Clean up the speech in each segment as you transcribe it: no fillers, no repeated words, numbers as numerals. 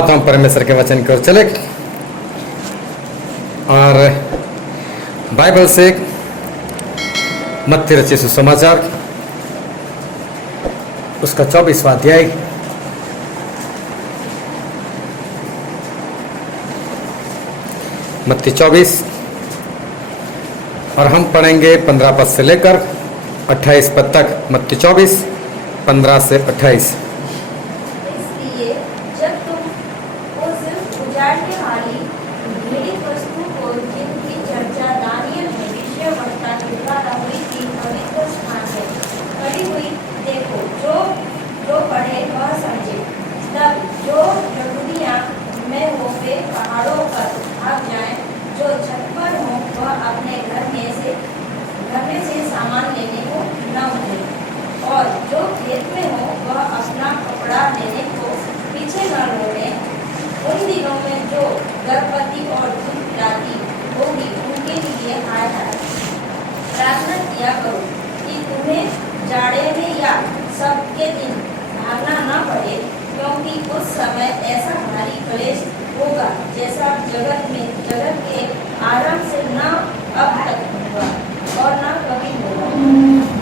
आओ तो हम परमेश्वर के वचन की ओर चले और बाइबल से मत्ती रचित सुसमाचार उसका 24वां अध्याय मत्ती 24 और हम पढ़ेंगे 15 पद से लेकर 28 पद तक। मत्ती 24 15 से 28। इसलिए जब तुम उस उजाड़ने वाली घृणित वस्तु को जिनकी चर्चा दानियल में भविष्यवक्ता के द्वारा हुई थी पवित्र स्थान में पड़ी हुई देखो, जो पढ़े वह समझे। तब जो यहूदिया में हो वे पहाड़ों पर भाग जाएं, जो छत पर हो वह अपने घर में से सामान लेने को न उठे, और जो खेत में हो वह अपना कपड़ा लेने को पीछे न लौटे। उन दिनों में जो गर्भवती और दूध पिलाती होगी उनके लिए हाय हाय। प्रार्थना किया करो कि तुम्हें जाड़े में या सबके दिन भागना न पड़े, क्योंकि उस समय ऐसा भारी क्लेश होगा जैसा जगत के आरंभ से न अब तक हुआ और न कभी होगा।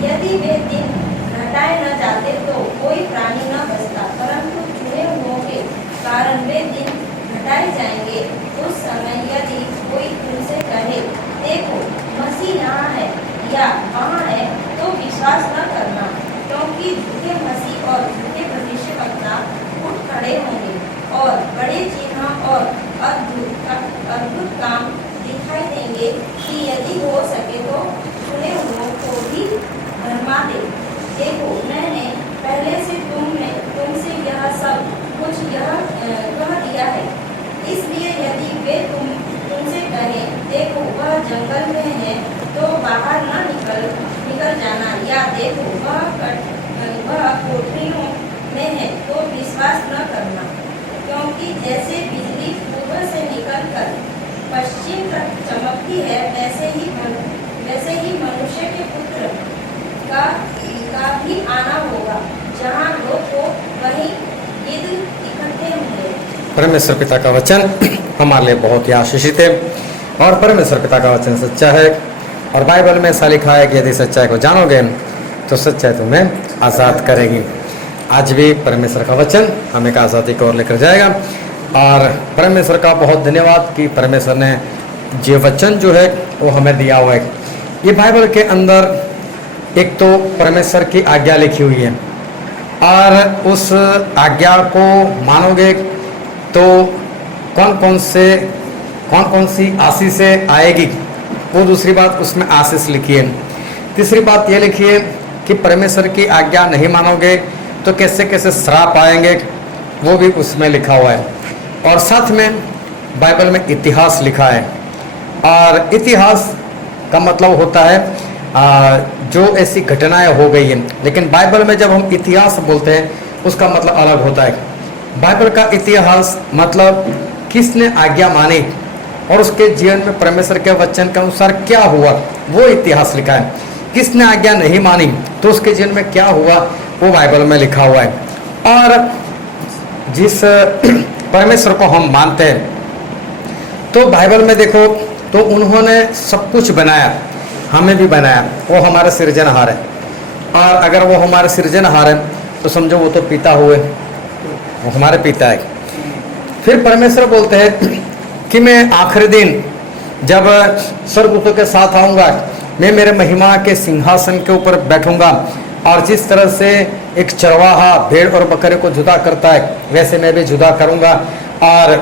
यदि वे दिन घटाए न जाते तो कोई प्राणी न बचता, परंतु चुने हुओं के कारण वे दिन घटाए जाएंगे। उस समय यदि कोई तुमसे कहे देखो मसीह यहाँ है या वहाँ है, तो विश्वास न करना, क्योंकि झूठे मसीह और झूठे भविष्यवक्ता उठ खड़े होंगे और बड़े चिन्ह और अद्भुत काम दिखाई देंगे कि यदि हो सके तो चुने हुओं को भी भरमा दे। देखो मैंने पहले से तुमसे यह सब कुछ कह दिया है। इसलिए यदि वे तुमसे कहें देखो वह जंगल में है, तो बाहर न निकल जाना, या देखो वह कोठरियों में है, तो विश्वास न करना। क्योंकि जैसे बिजली पूर्व से निकलकर पश्चिम तक चमकती है, वैसे ही मनुष्य के पुत्र का भी आना होगा। जहाँ लोग हो वहीं गिद्ध इकट्ठे होंगे। परमेश्वर पिता का वचन हमारे लिए बहुत ही आशीषित है और परमेश्वर पिता का वचन सच्चा है। और बाइबल में ऐसा लिखा है कि यदि सच्चाई को जानोगे तो सच्चाई तुम्हें आज़ाद करेगी। आज भी परमेश्वर का वचन हमें आज़ादी की ओर लेकर जाएगा और परमेश्वर का बहुत धन्यवाद कि परमेश्वर ने ये वचन जो है वो हमें दिया हुआ है। ये बाइबल के अंदर एक तो परमेश्वर की आज्ञा लिखी हुई है और उस आज्ञा को मानोगे तो कौन कौन सी आशीषें आएगी, वो दूसरी बात उसमें आशीष लिखी है। तीसरी बात ये लिखी है कि परमेश्वर की आज्ञा नहीं मानोगे तो कैसे कैसे श्राप आएंगे, वो भी उसमें लिखा हुआ है। और साथ में बाइबल में इतिहास लिखा है और इतिहास का मतलब होता है जो ऐसी घटनाएं हो गई हैं। लेकिन बाइबल में जब हम इतिहास बोलते हैं उसका मतलब अलग होता है। बाइबल का इतिहास मतलब किसने आज्ञा मानी और उसके जीवन में परमेश्वर के वचन के अनुसार क्या हुआ, वो इतिहास लिखा है। किसने आज्ञा नहीं मानी तो उसके जीवन में क्या हुआ, वो बाइबल में लिखा हुआ है। और जिस परमेश्वर को हम मानते हैं तो बाइबल में देखो तो उन्होंने सब कुछ बनाया, हमें भी बनाया, वो हमारे सृजनहार है। और अगर वो हमारे सृजनहार है तो समझो वो तो पिता हुए, वो हमारे पिता है। फिर परमेश्वर बोलते हैं कि मैं आखिरी दिन जब स्वर्गदूतों के साथ आऊँगा, मैं मेरे महिमा के सिंहासन के ऊपर बैठूंगा और जिस तरह से एक चरवाहा भेड़ और बकरे को जुदा करता है वैसे मैं भी जुदा करूंगा और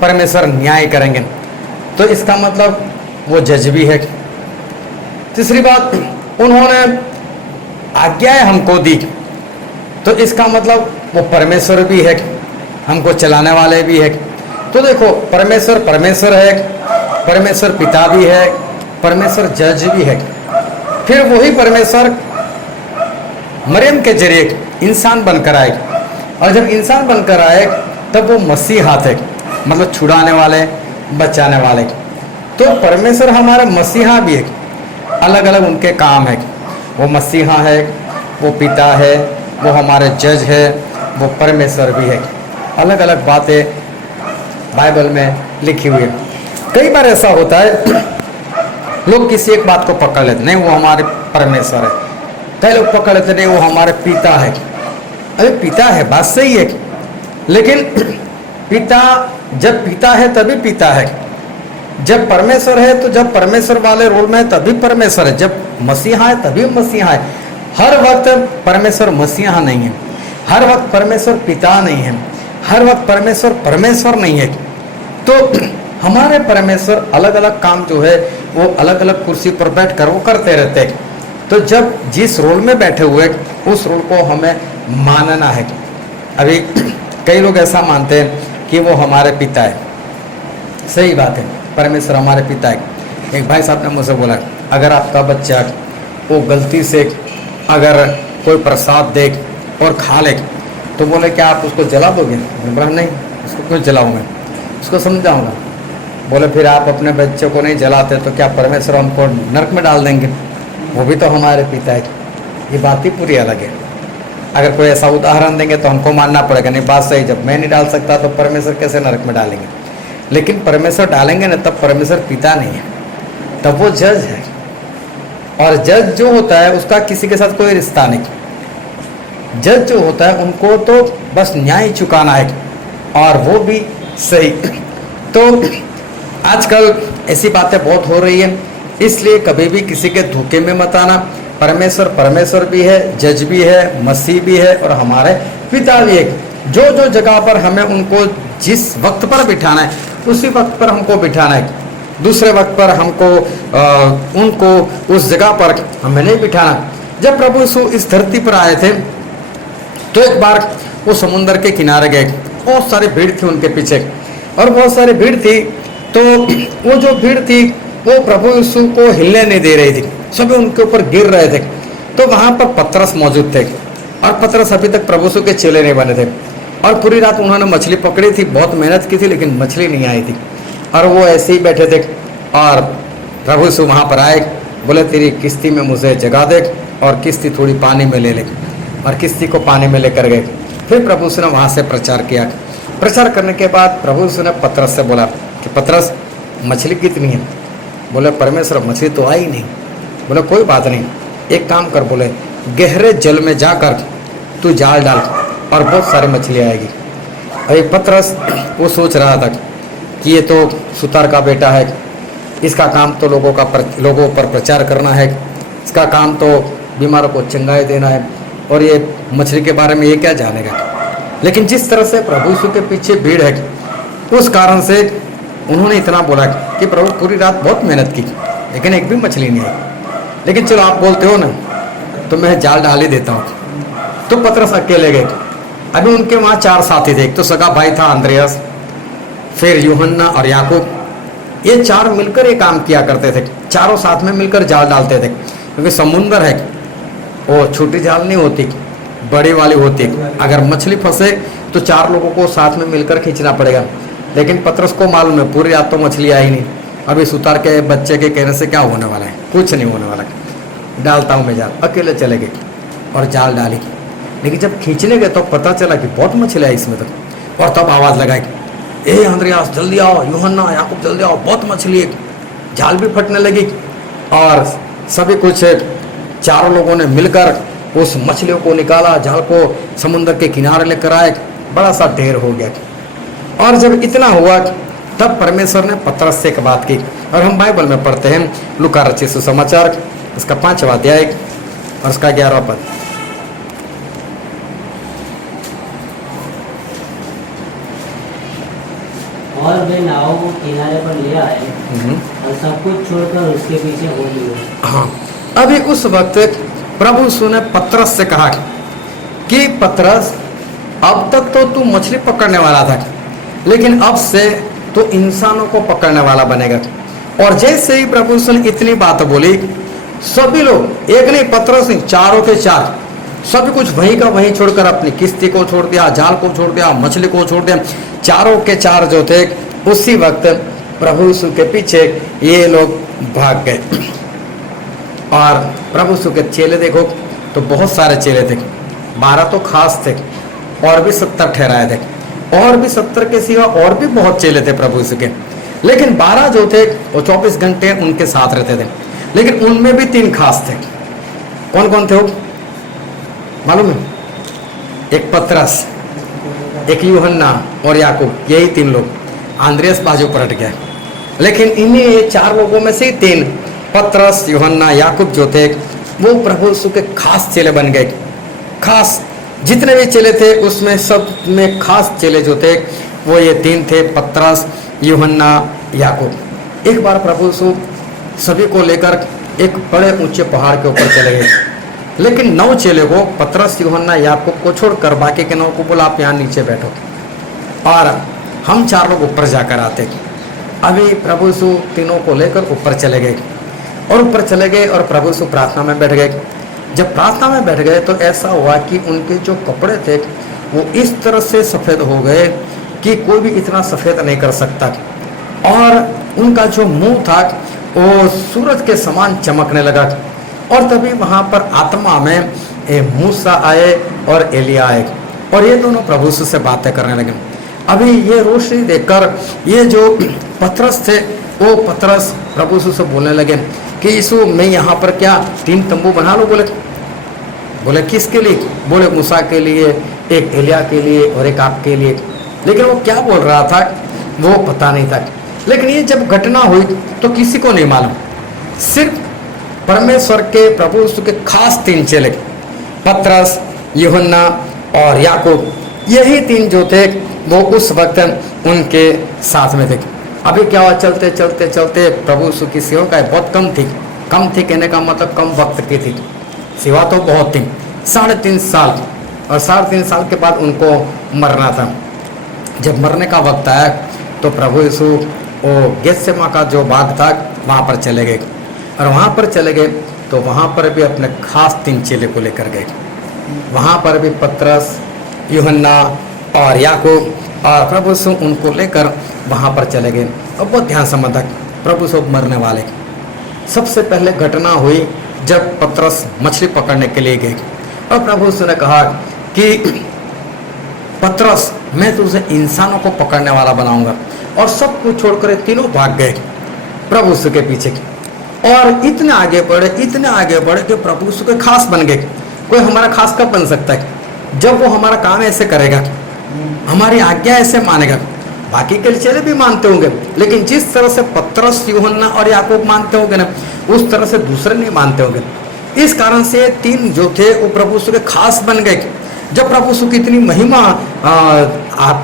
परमेश्वर न्याय करेंगे। तो इसका मतलब वो जज भी है। तीसरी बात, उन्होंने आज्ञाएं हमको दी, तो इसका मतलब वो परमेश्वर भी है, हमको चलाने वाले भी है। तो देखो परमेश्वर है, परमेश्वर पिता भी है, परमेश्वर जज भी है। फिर वही परमेश्वर मरियम के जरिए इंसान बनकर आए और जब इंसान बनकर आए तब वो मसीहा थे, मतलब छुड़ाने वाले, बचाने वाले। तो परमेश्वर हमारा मसीहा भी है, अलग अलग उनके काम है। वो मसीहा है, वो पिता है, वो हमारे जज है, वो परमेश्वर भी है। अलग अलग बातें बाइबल में लिखी हुई है। कई बार ऐसा होता है लोग किसी एक बात को पकड़ लेते, नहीं वो हमारे परमेश्वर है। कई लोग पकड़ लेते, नहीं वो हमारे पिता है। अरे पिता है, बात सही है, लेकिन पिता जब पिता है तभी पिता है, जब परमेश्वर है तो जब परमेश्वर वाले रोल में है तभी परमेश्वर है, जब मसीहा है तभी मसीहा है। हर वक्त परमेश्वर मसीहा नहीं है, हर वक्त परमेश्वर पिता नहीं है, हर वक्त परमेश्वर परमेश्वर नहीं है। तो हमारे परमेश्वर अलग अलग काम जो है वो अलग अलग कुर्सी पर बैठ कर वो करते रहते हैं। तो जब जिस रोल में बैठे हुए उस रोल को हमें मानना है। अभी कई लोग ऐसा मानते हैं कि वो हमारे पिता है, सही बात है, परमेश्वर हमारे पिता है। एक भाई साहब ने मुझसे बोला, अगर आपका बच्चा वो गलती से अगर कोई प्रसाद दे और खा ले तो बोले क्या आप उसको जला दोगे? मैंने बोला नहीं, उसको क्यों जलाऊंगा, उसको समझाऊंगा। बोले फिर आप अपने बच्चे को नहीं जलाते तो क्या परमेश्वर हमको नरक में डाल देंगे? वो भी तो हमारे पिता है। ये बात ही पूरी अलग है। अगर कोई ऐसा उदाहरण देंगे तो हमको मानना पड़ेगा, नहीं बात सही, जब मैं नहीं डाल सकता तो परमेश्वर कैसे नरक में डालेंगे? लेकिन परमेश्वर डालेंगे ना, तब परमेश्वर पिता नहीं है, तब वो जज है। और जज जो होता है उसका किसी के साथ कोई रिश्ता नहीं। जज जो होता है उनको तो बस न्याय चुकाना है, और वो भी सही। तो आजकल ऐसी बातें बहुत हो रही है, इसलिए कभी भी किसी के धोखे में मत आना। परमेश्वर परमेश्वर भी है, जज भी है, मसीह भी है और हमारे पिता भी है। जो जो जगह पर हमें उनको जिस वक्त पर बिठाना है उसी वक्त पर हमको बिठाना है, दूसरे वक्त पर हमको उनको उस जगह पर हमें नहीं बिठाना। जब प्रभु यीशु इस धरती पर आए थे तो एक बार वो समुद्र के किनारे गए, बहुत सारी भीड़ थी उनके पीछे, और बहुत सारी भीड़ थी। तो वो जो भीड़ थी वो प्रभु यीशु को हिलने नहीं दे रही थी, सभी उनके ऊपर गिर रहे थे। तो वहाँ पर पतरस मौजूद थे, और पतरस अभी तक प्रभु यीशु के चेले नहीं बने थे, और पूरी रात उन्होंने मछली पकड़ी थी, बहुत मेहनत की थी, लेकिन मछली नहीं आई थी। और वो ऐसे ही बैठे थे, और प्रभु यीशु वहाँ पर आए, बोले तेरी किश्ती में मुझे जगा दे, और किश्ती थोड़ी पानी में ले ले, और किश्ती को पानी में लेकर गए। फिर प्रभु यीशु ने वहाँ से प्रचार किया। प्रचार करने के बाद प्रभु यीशु ने पतरस से बोला कि पतरस मछली कितनी है? बोले परमेश्वर मछली तो आई नहीं। बोले कोई बात नहीं, एक काम कर, बोले गहरे जल में जाकर तू जाल डाल और बहुत सारी मछली आएगी। अरे पतरस वो सोच रहा था कि ये तो सुतार का बेटा है, इसका काम तो लोगों पर प्रचार करना है, इसका काम तो बीमारों को चंगाई देना है, और ये मछली के बारे में ये क्या जानेगा। लेकिन जिस तरह से प्रभु यीशु के पीछे भीड़ है, उस कारण से उन्होंने इतना बोला कि प्रभु पूरी रात बहुत मेहनत की लेकिन एक भी मछली नहीं आई, लेकिन चलो आप बोलते हो ना तो मैं जाल डाल ही देता हूँ। तो पतरस अकेले गए। अभी उनके वहाँ 4 साथी थे, एक तो सगा भाई था अंद्रयास, फिर यूहन्ना और याकूब। ये 4 मिलकर ये काम किया करते थे, चारों साथ में मिलकर जाल डालते थे, क्योंकि समुंदर है, वो छोटी जाल नहीं होती, बड़ी वाली होती। अगर मछली फंसे तो 4 लोगों को साथ में मिलकर खींचना पड़ेगा। लेकिन पतरस को मालूम है पूरी रात तो मछली आई नहीं, अभी सुतार के बच्चे के कहने से क्या होने वाला है, कुछ नहीं होने वाला, डालता हूँ मैं जाल। अकेले चले गए और जाल डाली, लेकिन जब खींचने गए तो पता चला कि बहुत मछली आई इसमें तक। और तब आवाज़ लगाई, ए अंद्रयास जल्दी आओ, यूहन्ना याकूब जल्दी आओ, बहुत मछली है। जाल भी फटने लगी, और सभी कुछ 4 लोगों ने मिलकर उस मछलियों को निकाला, जाल को समुद्र के किनारे लेकर आए, बड़ा सा ढेर हो गया। और जब इतना हुआ तब परमेश्वर ने पतरस से एक बात की, और हम बाइबल में पढ़ते हैं लूका रचित सुसमाचार उसका 5वां अध्याय और उसका 11वां पद। और वे नाव को किनारे पर ले आए और सब कुछ छोड़कर उसके पीछे हो लिए। हाँ, अभी उस वक्त प्रभु यीशु ने पतरस से कहा कि पतरस अब तक तो तू मछली पकड़ने वाला था, लेकिन अब से तो इंसानों को पकड़ने वाला बनेगा। और जैसे ही प्रभु यीशु ने इतनी बात बोली, सभी लोग, एक नहीं पतरस नहीं, 4 के 4 सभी कुछ वहीं का वहीं छोड़कर अपनी किश्ती को छोड़ दिया, जाल को छोड़ दिया, मछली को छोड़ दिया। 4 के 4 जो थे उसी वक्त प्रभु यीशु के पीछे ये लोग भाग गए। और प्रभु यीशु के चेले देखो तो बहुत सारे चेले थे, 12 तो खास थे और भी 70 ठहराए थे। और भी 70 के सिवा और भी बहुत चेले थे प्रभु यीशु के, लेकिन 12 जो थे वो 24 घंटे उनके साथ रहते थे। लेकिन उनमें भी 3 खास थे। कौन कौन थे वो मालूम है? एक पतरस, एक यूहन्ना और याकूब, यही 3 लोग। आंद्रियास बाजू पर हट गया, लेकिन इन्हीं 4 लोगों में से 3 पतरस, यूहन्ना, याकूब जो थे वो प्रभु यीशु के खास चेले बन गए। खास जितने भी चेले थे उसमें सब में खास चेले जो थे वो ये 3 थे, पतरस, यूहन्ना, याकूब। एक बार प्रभु यीशु सभी को लेकर एक बड़े ऊंचे पहाड़ के ऊपर चले गए, लेकिन 9 चेले को, पतरस, यूहन्ना, याकूब को छोड़कर बाकी के 9 को बोला आप यहाँ नीचे बैठो और हम 4 लोग ऊपर जाकर आते। अभी प्रभु यीशु तीनों को लेकर ऊपर चले गए और ऊपर चले गए और प्रभु यीशु प्रार्थना में बैठ गए। जब प्रार्थना में बैठ गए तो ऐसा हुआ कि उनके जो कपड़े थे वो इस तरह से सफ़ेद हो गए कि कोई भी इतना सफ़ेद नहीं कर सकता, और उनका जो मुंह था वो सूरज के समान चमकने लगा। और तभी वहाँ पर आत्मा में मूसा आए और एलिया आए और ये दोनों प्रभु यीशु से बातें करने लगे। अभी ये रोशनी देखकर ये जो पतरस थे वो पतरस प्रभु यीशु से बोलने लगे कि यीशु मैं यहाँ पर क्या 3 तंबू बना लूँ? बोले किसके लिए? बोले मूसा के लिए, एक एलिया के लिए और एक आपके लिए। लेकिन वो क्या बोल रहा था वो पता नहीं था। लेकिन ये जब घटना हुई तो किसी को नहीं मालूम, सिर्फ परमेश्वर के प्रभु यीशु के खास 3 चेले, पतरस, यूहन्ना और याकूब, यही 3 जो थे वो उस वक्त उनके साथ में थे। अभी क्या हुआ, चलते चलते चलते प्रभु यीशु की सेवा बहुत कम थी कहने का मतलब कम वक्त की थी, सेवा तो बहुत थी, 3.5 साल। और 3.5 साल के बाद उनको मरना था। जब मरने का वक्त आया तो प्रभु यीशु वो गेत्सेमा का जो बाग था वहाँ पर चले गए, और वहाँ पर चले गए तो वहाँ पर भी अपने खास 3 चेले को लेकर गए। वहाँ पर भी पतरस, यूहन्ना और याकूब और प्रभु यीशु उनको लेकर वहाँ पर चले गए। और बहुत ध्यान संबंधक प्रभु यीशु मरने वाले। सबसे पहले घटना हुई जब पतरस मछली पकड़ने के लिए गए और प्रभु यीशु ने कहा कि पतरस मैं तुझे इंसानों को पकड़ने वाला बनाऊंगा, और सब कुछ छोड़कर तीनों भाग गए प्रभु यीशु के पीछे और इतने आगे बढ़े कि प्रभु यीशु के खास बन गए। कोई हमारा खास कब बन सकता है? जब वो हमारा काम ऐसे करेगा, हमारी आज्ञा ऐसे मानेगा। बाकी के चेले भी मानते होंगे, लेकिन जिस तरह से पतरस, यूहन्ना और याकूब मानते होंगे ना, उस तरह से दूसरे नहीं मानते होंगे। इस कारण से 3 जो थे वो प्रभु यीशु के खास बन गए। जब प्रभु यीशु की इतनी महिमा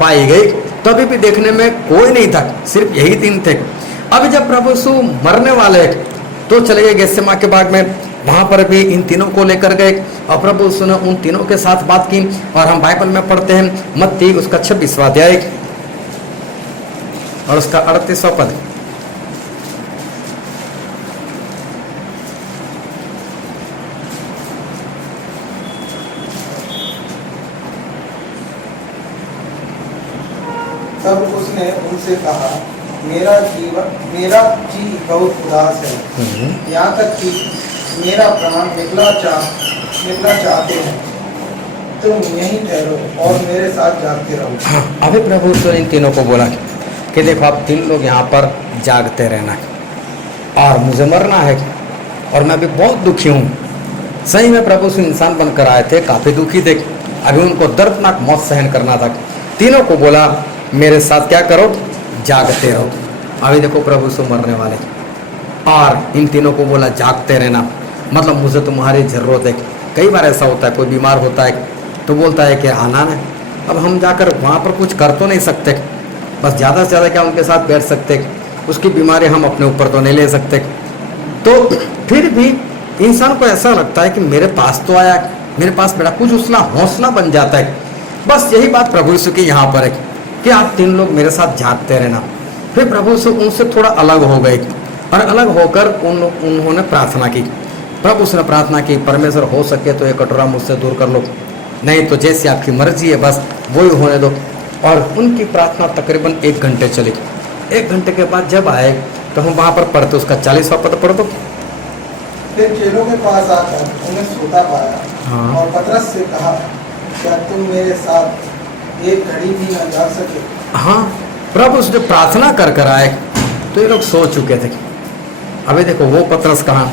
पाई गई तभी भी देखने में कोई नहीं था, सिर्फ यही 3 थे। अभी जब प्रभु यीशु मरने वाले तो चले गए गेत्सेमा के बाग में, वहाँ पर भी इन तीनों को लेकर गए और प्रभु यीशु ने उन तीनों के साथ बात की। और हम बाइबल में पढ़ते हैं मत्ती उसका 26वां अध्याय और उसका 38वां पद। तब उसने उनसे कहा मेरा जी बहुत उदास है, यहाँ तक कि मेरा प्राण निकलना चाहते हैं। तुम यहीं ठहरो और मेरे साथ जागते रहो। अभी प्रभु यीशु ने इन तीनों को बोला कि देखो आप 3 लोग यहाँ पर जागते रहना और मुझे मरना है, और मैं भी बहुत दुखी हूँ। सही में प्रभु यीशु इंसान बनकर आए थे, काफ़ी दुखी थे, अभी उनको दर्दनाक मौत सहन करना था। तीनों को बोला मेरे साथ क्या करो, जागते रहो। अभी देखो प्रभु यीशु मरने वाले और इन तीनों को बोला जागते रहना, मतलब मुझे तुम्हारी ज़रूरत है। कई बार ऐसा होता है, कोई बीमार होता है तो बोलता है कि आना है। अब हम जाकर वहाँ पर कुछ कर तो नहीं सकते, बस ज़्यादा से ज़्यादा क्या उनके साथ बैठ सकते, उसकी बीमारी हम अपने ऊपर तो नहीं ले सकते। तो फिर भी इंसान को ऐसा लगता है कि मेरे पास तो आया, मेरे पास बेटा कुछ उसका हौसला बन जाता है। बस यही बात प्रभु यीशु की यहाँ पर है कि आप 3 लोग मेरे साथ जागते रहना। फिर प्रभु यीशु उनसे थोड़ा अलग हो गए और अलग होकर उन्होंने प्रार्थना की। प्रभु उसने प्रार्थना की, परमेश्वर हो सके तो ये कटोरा मुझसे दूर कर लो, नहीं तो जैसी आपकी मर्जी है बस वही होने दो। और उनकी प्रार्थना तकरीबन 1 घंटे चली। 1 घंटे के बाद जब आए तो हम वहाँ पर पढ़ते, उसका 40वां पद पढ़ दो। फिर चेलों के पास आकर उन्हें सोता पाया हाँ। और पतरस से कहा क्या तुम मेरे साथ एक घड़ी भी न जा सके। हाँ, प्रभु से जब प्रार्थना कर कर आए तो ये लोग सो चुके थे। अभी देखो वो पतरस कहाँ,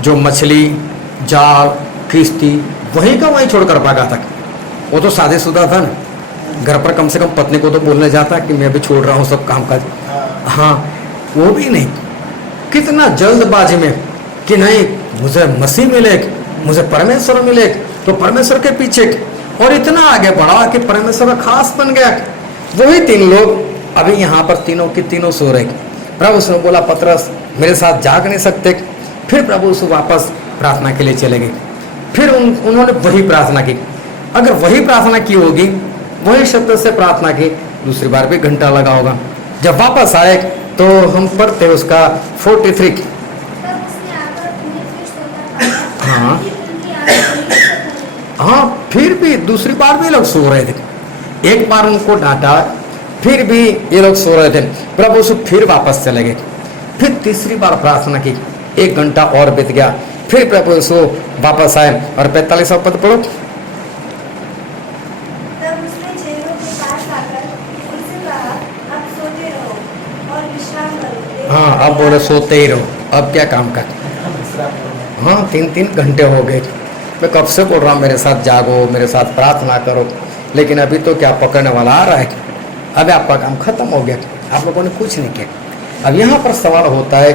जो मछली जाल किश्ती वहीं का वहीं छोड़कर भागा था। वो तो शादीशुदा था ना, घर पर कम से कम पत्नी को तो बोलने जाता कि मैं भी छोड़ रहा हूँ सब काम काज। हाँ, वो भी नहीं, कितना जल्दबाजी में कि नहीं मुझे मसीह मिले, मुझे परमेश्वर मिले, तो परमेश्वर के पीछे, और इतना आगे बढ़ा कि परमेश्वर का खास बन गया। वही तीन लोग अभी यहाँ पर तीनों की तीनों सो रहे। प्रभु उसने बोला पतरस मेरे साथ जाग नहीं सकते। फिर प्रभु उसे वापस प्रार्थना के लिए चले गए। फिर उन्होंने वही प्रार्थना की। अगर वही प्रार्थना की होगी, वही शब्द से प्रार्थना की, दूसरी बार भी घंटा लगा होगा। जब वापस आए तो हम पढ़ते उसका 43। तब उसने आकर उन्हें फिर सोता पाया। हाँ। फिर उनकी आंखें खुली तो हाँ, फिर भी दूसरी बार भी लोग सो रहे थे। एक बार उनको डांटा, फिर भी ये लोग सो रहे थे। प्रभु से फिर वापस चले गए। फिर तीसरी बार प्रार्थना की, 1 घंटा और बीत गया। फिर प्रभु यीशु वापस आए और 45वां पद पढ़ो। तब उसने चेलों के पास आकर उनसे कहा, अब सोते रहो और विश्राम करो। हाँ, अब बोले सोते ही रहो, अब क्या काम कर। हाँ, 3-3 घंटे हो गए। मैं कब से बोल रहा हूँ मेरे साथ जागो, मेरे साथ प्रार्थना करो, लेकिन अभी तो क्या पकड़ने वाला आ रहा है। अभी आपका काम खत्म हो गया, आप लोगों ने कुछ नहीं किया। अब यहाँ पर सवाल होता है,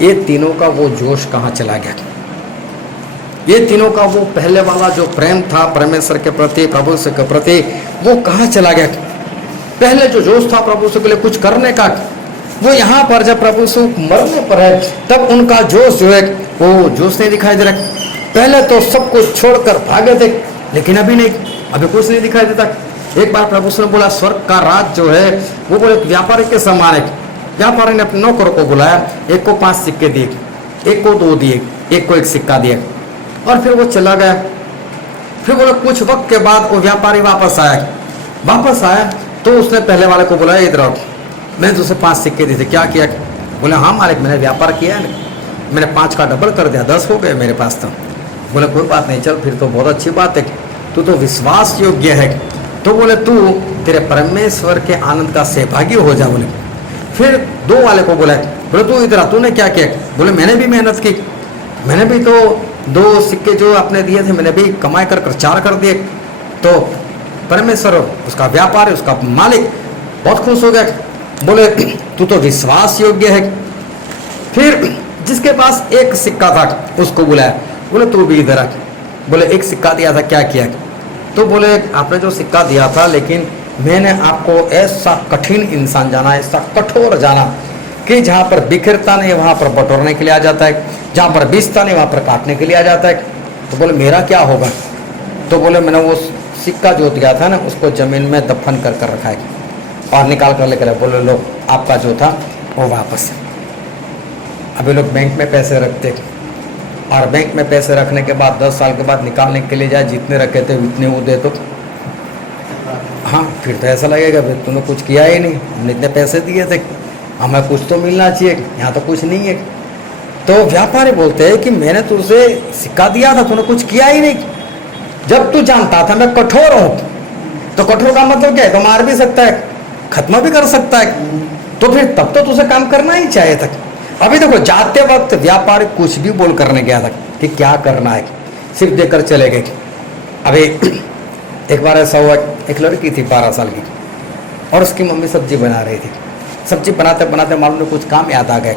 ये तीनों का वो जोश कहाँ चला गया? ये तीनों का वो पहले वाला जो प्रेम था परमेश्वर के प्रति, प्रभु से के प्रति, वो कहाँ चला गया? पहले जो जोश था प्रभु से के लिए कुछ करने का, वो यहाँ पर जब प्रभु से मरने पर है तब उनका जोश जो है वो जोश नहीं दिखाई दे रहा। पहले तो सब कुछ छोड़कर भागे थे, लेकिन अभी नहीं, अभी कुछ नहीं दिखाई देता। एक बार प्रभु ने बोला स्वर्ग का राज जो है वो बोले व्यापारी के समान है। व्यापारी ने अपने नौकरों को बुलाया, एक को 5 सिक्के दिए, एक को 2 दिए, एक को 1 सिक्का दिया, और फिर वो चला गया। फिर बोले कुछ वक्त के बाद वो व्यापारी वापस आया तो उसने पहले वाले को बोला इधर आओ, मैंने तुझसे 5 सिक्के दिए थे, क्या किया? बोले हाँ मालिक, मैंने व्यापार किया है, मैंने 5 का डबल कर दिया, 10 हो गए मेरे पास। तो बोले कोई बात नहीं, चल फिर तो बहुत अच्छी बात है, तू तो विश्वास योग्य है। तो बोले तू तेरे परमेश्वर के आनंद का सहभागी हो जा। बोले फिर 2 वाले को बोला, बोले तू इधर आ, तूने क्या किया? बोले मैंने भी मेहनत की, मैंने भी तो 2 सिक्के जो आपने दिए थे मैंने भी कमाई कर 4 कर दिए। तो परमेश्वर उसका व्यापार है, उसका मालिक बहुत खुश हो गया। बोले तू तो विश्वास योग्य है। फिर जिसके पास 1 सिक्का था उसको बुलाया, बोले तू भी इधर आ। बोले 1 सिक्का दिया था, क्या किया? तो बोले आपने जो सिक्का दिया था, लेकिन मैंने आपको ऐसा कठिन इंसान जाना, ऐसा कठोर जाना कि जहाँ पर बिखरता नहीं वहाँ पर बटोरने के लिए आ जाता है, जहाँ पर बीसता नहीं वहाँ पर काटने के लिए आ जाता है। तो बोले मेरा क्या होगा? तो बोले मैंने वो सिक्का जो दिया था ना उसको ज़मीन में दफन कर कर रखा है और निकाल कर लेकर। बोले लो आपका जो था वो वापस। अभी लोग बैंक में पैसे रखते और बैंक में पैसे रखने के बाद 10 साल के बाद निकालने के लिए जाए, जितने रखे थे उतने वो दे तो हाँ, फिर तो ऐसा लगेगा भाई तूने कुछ किया ही नहीं, हमने इतने पैसे दिए थे, हमें कुछ तो मिलना चाहिए, यहाँ तो कुछ नहीं है। तो व्यापारी बोलते हैं कि मैंने तुझसे सिक्का दिया था, तूने कुछ किया ही नहीं। जब तू जानता था मैं कठोर हूँ, तो कठोर का मतलब क्या है? तो मार भी सकता है, खत्म भी कर सकता है, तो फिर तब तो तुझे काम करना ही चाहिए था। अभी देखो जाते वक्त व्यापारी कुछ भी बोल करने गया था कि क्या करना है, सिर्फ देकर चले गए। अभी एक बार ऐसा हुआ, एक लड़की थी 12 साल की और उसकी मम्मी सब्जी बना रही थी। सब्जी बनाते बनाते मालूम नहीं कुछ काम याद आ गया,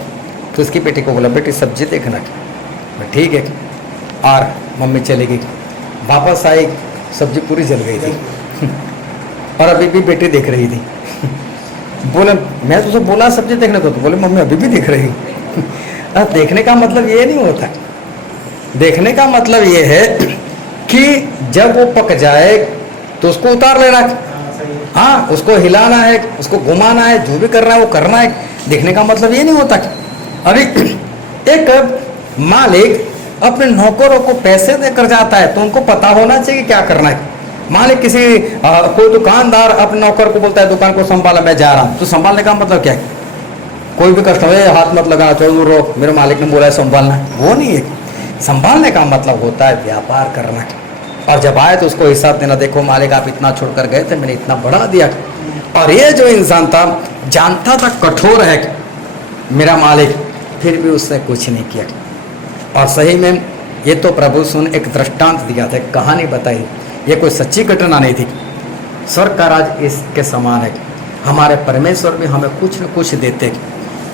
तो उसकी बेटी को बोला बेटी सब्जी देखना। ठीक है, और मम्मी चली गई। वापस आई, सब्जी पूरी जल गई थी और अभी भी बेटी देख रही थी। बोले मैं तुझे बोला सब्जी देखने को, तो बोले मम्मी अभी भी देख रही। देखने का मतलब ये नहीं होता, देखने का मतलब ये है कि जब वो पक जाए तो उसको उतार लेना है। हाँ, उसको हिलाना है, उसको घुमाना है, जो भी करना है वो करना है। देखने का मतलब ये नहीं होता। अभी एक मालिक अपने नौकरों को पैसे देकर जाता है तो उनको पता होना चाहिए क्या करना है। मालिक किसी कोई दुकानदार अपने नौकर को बोलता है दुकान को संभाला, मैं जा रहा हूँ, तो संभालने का मतलब क्या है? कोई भी कस्टमर हाथ मत लगाना, चलो दूर रहो, मेरे मालिक ने बोला है संभालना, वो नहीं है। संभालने का मतलब होता है व्यापार करना। और जब आए तो उसको हिसाब देना, देखो मालिक आप इतना छोड़कर गए थे, मैंने इतना बढ़ा दिया। और ये जो इंसान था जानता था कठोर है मेरा मालिक, फिर भी उसने कुछ नहीं किया। और सही में ये तो प्रभु सुन एक दृष्टांत दिया था, एक कहानी बताई, ये कोई सच्ची घटना नहीं थी। स्वर्ग का राज इसके समान है। हमारे परमेश्वर भी हमें कुछ न कुछ देते,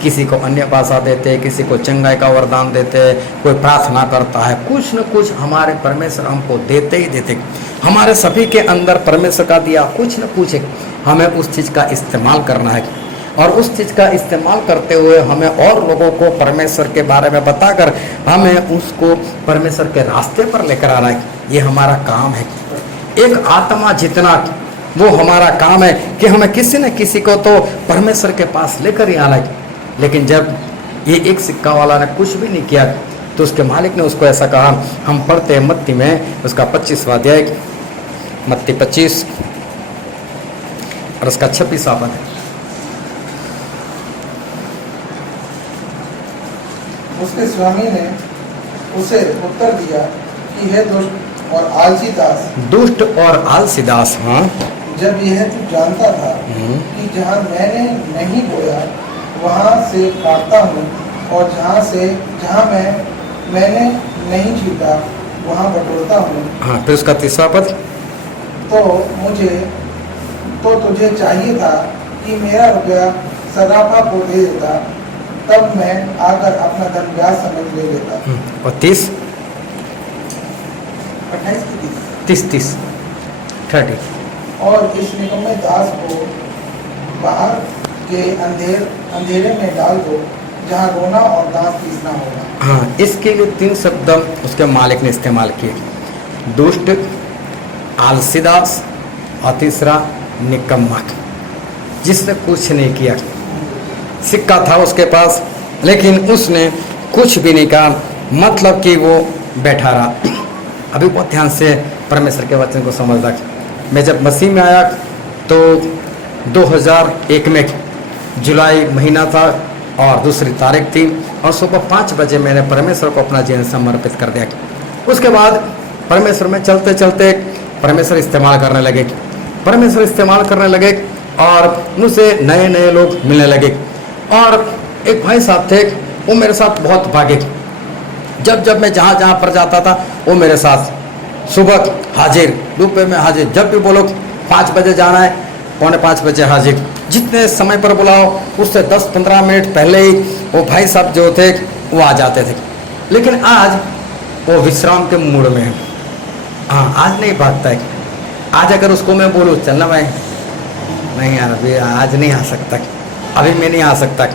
किसी को अन्य भाषा देते, किसी को चंगाई का वरदान देते, कोई प्रार्थना करता है, कुछ न कुछ हमारे परमेश्वर हमको देते ही देते। हमारे सभी के अंदर परमेश्वर का दिया कुछ न कुछ है, हमें उस चीज़ का इस्तेमाल करना है। और उस चीज़ का इस्तेमाल करते हुए हमें और लोगों को परमेश्वर के बारे में बताकर हमें उसको परमेश्वर के रास्ते पर लेकर आना है, ये हमारा काम है। एक आत्मा जितना वो हमारा काम है कि हमें किसी न किसी को तो परमेश्वर के पास लेकर ही आना है। लेकिन जब ये एक सिक्का वाला ने कुछ भी नहीं किया तो उसके मालिक ने उसको ऐसा कहा। हम पढ़ते हैं मत्ती में उसका 25वां अध्याय, मत्ती 25 और उसका 26वां पद है। उसके स्वामी ने उसे उत्तर दिया कि हे दुष्ट और आलसी दास, दुष्ट और आलसी दास, हाँ, जब यह तू जानता था कि जहाँ मैंने नहीं बोया वहाँ से काटता हूँ, और जहाँ मैंने नहीं छीटा वहाँ बटोरता हूँ। हाँ, फिर उसका 30वां पद, तो तुझे चाहिए था कि मेरा रुपया सर्राफा को दे देता, तब मैं आकर अपना धन ब्याज समेत ले लेता। और 30, 28 की 30, 30। और इस निकम्मे दास को बाहर के अंधेरे में डाल दो, जहाँ रोना और दांत पीसना होगा। हाँ, इसके लिए 3 शब्द उसके मालिक ने इस्तेमाल किए, दुष्ट, आलसी दास और तीसरा निकम्मा, जिसने कुछ नहीं किया। सिक्का था उसके पास लेकिन उसने कुछ भी नहीं कहा, मतलब कि वो बैठा रहा। अभी बहुत ध्यान से परमेश्वर के वचन को समझदा। मैं जब मसीह में आया तो 2001 में जुलाई महीना था और 2 तारीख थी, और सुबह 5 बजे मैंने परमेश्वर को अपना जीवन समर्पित कर दिया। उसके बाद परमेश्वर में चलते चलते परमेश्वर इस्तेमाल करने लगे और मुझसे नए नए लोग मिलने लगे। और एक भाई साहब थे, वो मेरे साथ बहुत भागे। जब मैं जहाँ पर जाता था वो मेरे साथ, सुबह हाजिर, दोपहर में हाजिर, जब भी बोलो 5 बजे जाना है 4:45 बजे हाजिर। जितने समय पर बुलाओ उससे 10-15 मिनट पहले ही वो भाई साहब जो थे वो आ जाते थे। लेकिन आज वो विश्राम के मूड में है। हाँ, आज नहीं भागता है। आज अगर उसको मैं बोलूँ चलना भाई, नहीं यार अभी आज नहीं आ सकता, अभी मैं नहीं आ सकता,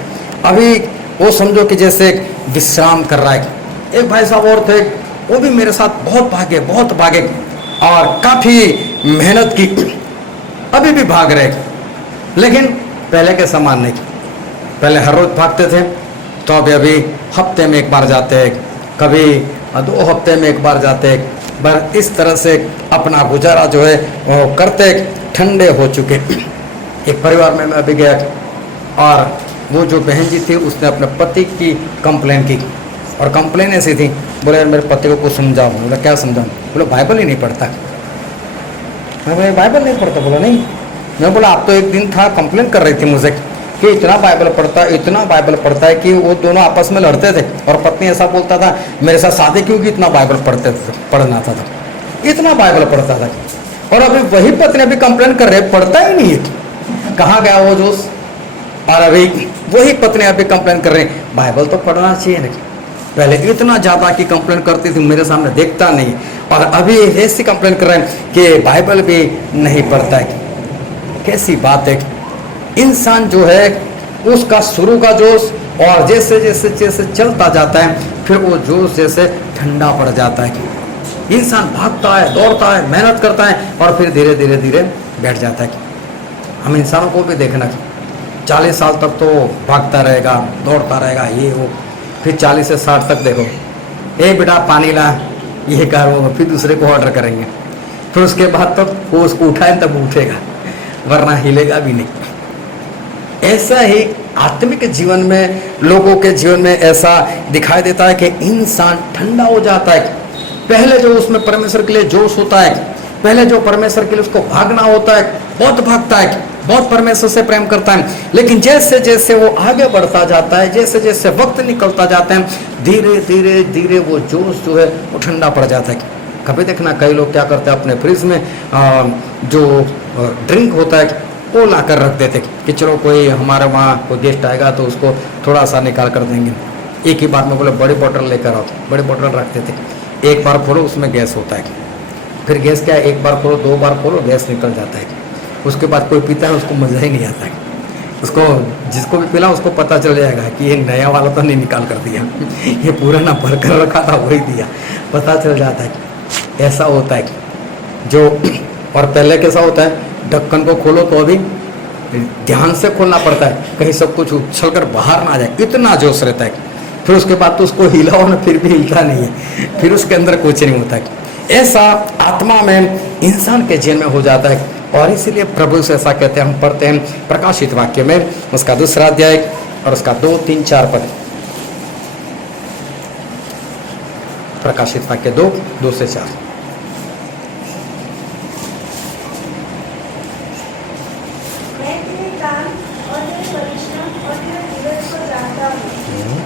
अभी वो समझो कि जैसे विश्राम कर रहा है। एक भाई साहब और थे, वो भी मेरे साथ बहुत भागे और काफ़ी मेहनत की, अभी भी भाग रहे, लेकिन पहले के समान नहीं। पहले हर रोज भागते थे, तो अभी हफ्ते में एक बार जाते हैं, कभी 2 हफ्ते में एक बार जाते हैं। पर इस तरह से अपना गुजारा जो है वो करते ठंडे हो चुके। एक परिवार में मैं अभी गया और वो जो बहन जी थी उसने अपने पति की कंप्लेन की, और कंप्लेन ऐसी थी, बोले मेरे पति को कुछ समझाओ। बोला क्या समझाऊँ? बोले बाइबल ही नहीं पढ़ता। मैं बोला बाइबल नहीं पढ़ता? बोला नहीं। मैं बोला आप तो एक दिन था कंप्लेन कर रही थी मुझे कि इतना बाइबल पढ़ता है कि वो दोनों आपस में लड़ते थे, और पत्नी ऐसा बोलता था मेरे साथ शादी क्यों की, इतना बाइबल पढ़ना था, इतना बाइबल पढ़ता था। और अभी वही पत्नी अभी कंप्लेन कर रहे पढ़ता ही नहीं है, कहाँ गया वो जोश? और अभी वही पत्नी अभी कंप्लेन कर रहे बाइबल तो पढ़ना चाहिए ना। पहले इतना ज़्यादा की कंप्लेन करती थी, मेरे सामने देखता नहीं, और अभी ऐसी कंप्लेन कर रहे हैं कि बाइबल भी नहीं पढ़ता है। कैसी बात है। इंसान जो है उसका शुरू का जोश, और जैसे जैसे जैसे चलता जाता है फिर वो जोश जैसे ठंडा पड़ जाता है। इंसान भागता है, दौड़ता है, मेहनत करता है, और फिर धीरे धीरे धीरे बैठ जाता है। हम इंसानों को भी देखना, 40 साल तक तो भागता रहेगा, दौड़ता रहेगा, ये वो, फिर 40 से 60 तक देखो, ए बेटा पानी ला, ये करो, फिर दूसरे को ऑर्डर करेंगे, फिर उसके बाद तक वो उसको उठाए तब उठेगा, वरना हिलेगा भी नहीं। ऐसा ही आत्मिक जीवन में, लोगों के जीवन में ऐसा दिखाई देता है कि इंसान ठंडा हो जाता है, पहले जो उसमें परमेश्वर के लिए जोश होता है, पहले जो परमेश्वर के लिए उसको भागना होता है, बहुत भागता है, बहुत परमेश्वर से प्रेम करता है। लेकिन जैसे जैसे वो आगे बढ़ता जाता है, जैसे जैसे वक्त निकलता जाता है, धीरे धीरे धीरे वो जोश जो है वो ठंडा पड़ जाता है। कभी देखना कई लोग क्या करते हैं, अपने फ्रिज में जो ड्रिंक होता है वो ला कर रख देते कि चलो कोई हमारे वहाँ कोई गेस्ट आएगा तो उसको थोड़ा सा निकाल कर देंगे। एक ही बार में बोले बड़ी बोतल लेकर आओ, बड़ी बोतल रख देते, एक बार खोलो उसमें गैस होता है, फिर गैस क्या है, एक बार खोलो दो बार खोलो गैस निकल जाता है। उसके बाद कोई पीता है उसको मज़ा ही नहीं आता है, उसको जिसको भी पिला उसको पता चल जाएगा कि ये नया वाला तो नहीं निकाल कर दिया, ये पुराना भर कर रखा था वही दिया, पता चल जाता है। ऐसा होता है जो, और पहले कैसा होता है, ढक्कन को खोलो तो अभी ध्यान से खोलना पड़ता है कहीं सब कुछ उछल कर बाहर ना आ जाए, इतना जोश रहता है। फिर उसके बाद तो उसको हिलाओ ना फिर भी हिलता नहीं है, फिर उसके अंदर कुछ नहीं होता है। ऐसा आत्मा में इंसान के जीवन में हो जाता है। और इसीलिए प्रभु से ऐसा कहते हैं, हम पढ़ते हैं प्रकाशित वाक्य में उसका 2 अध्याय और उसका 2, 3, 4 पद। प्रकाशित वाक्य 2 से 4। मैं तेरे काम और तेरे परिश्रम और तेरे धीरज को जानता हूँ,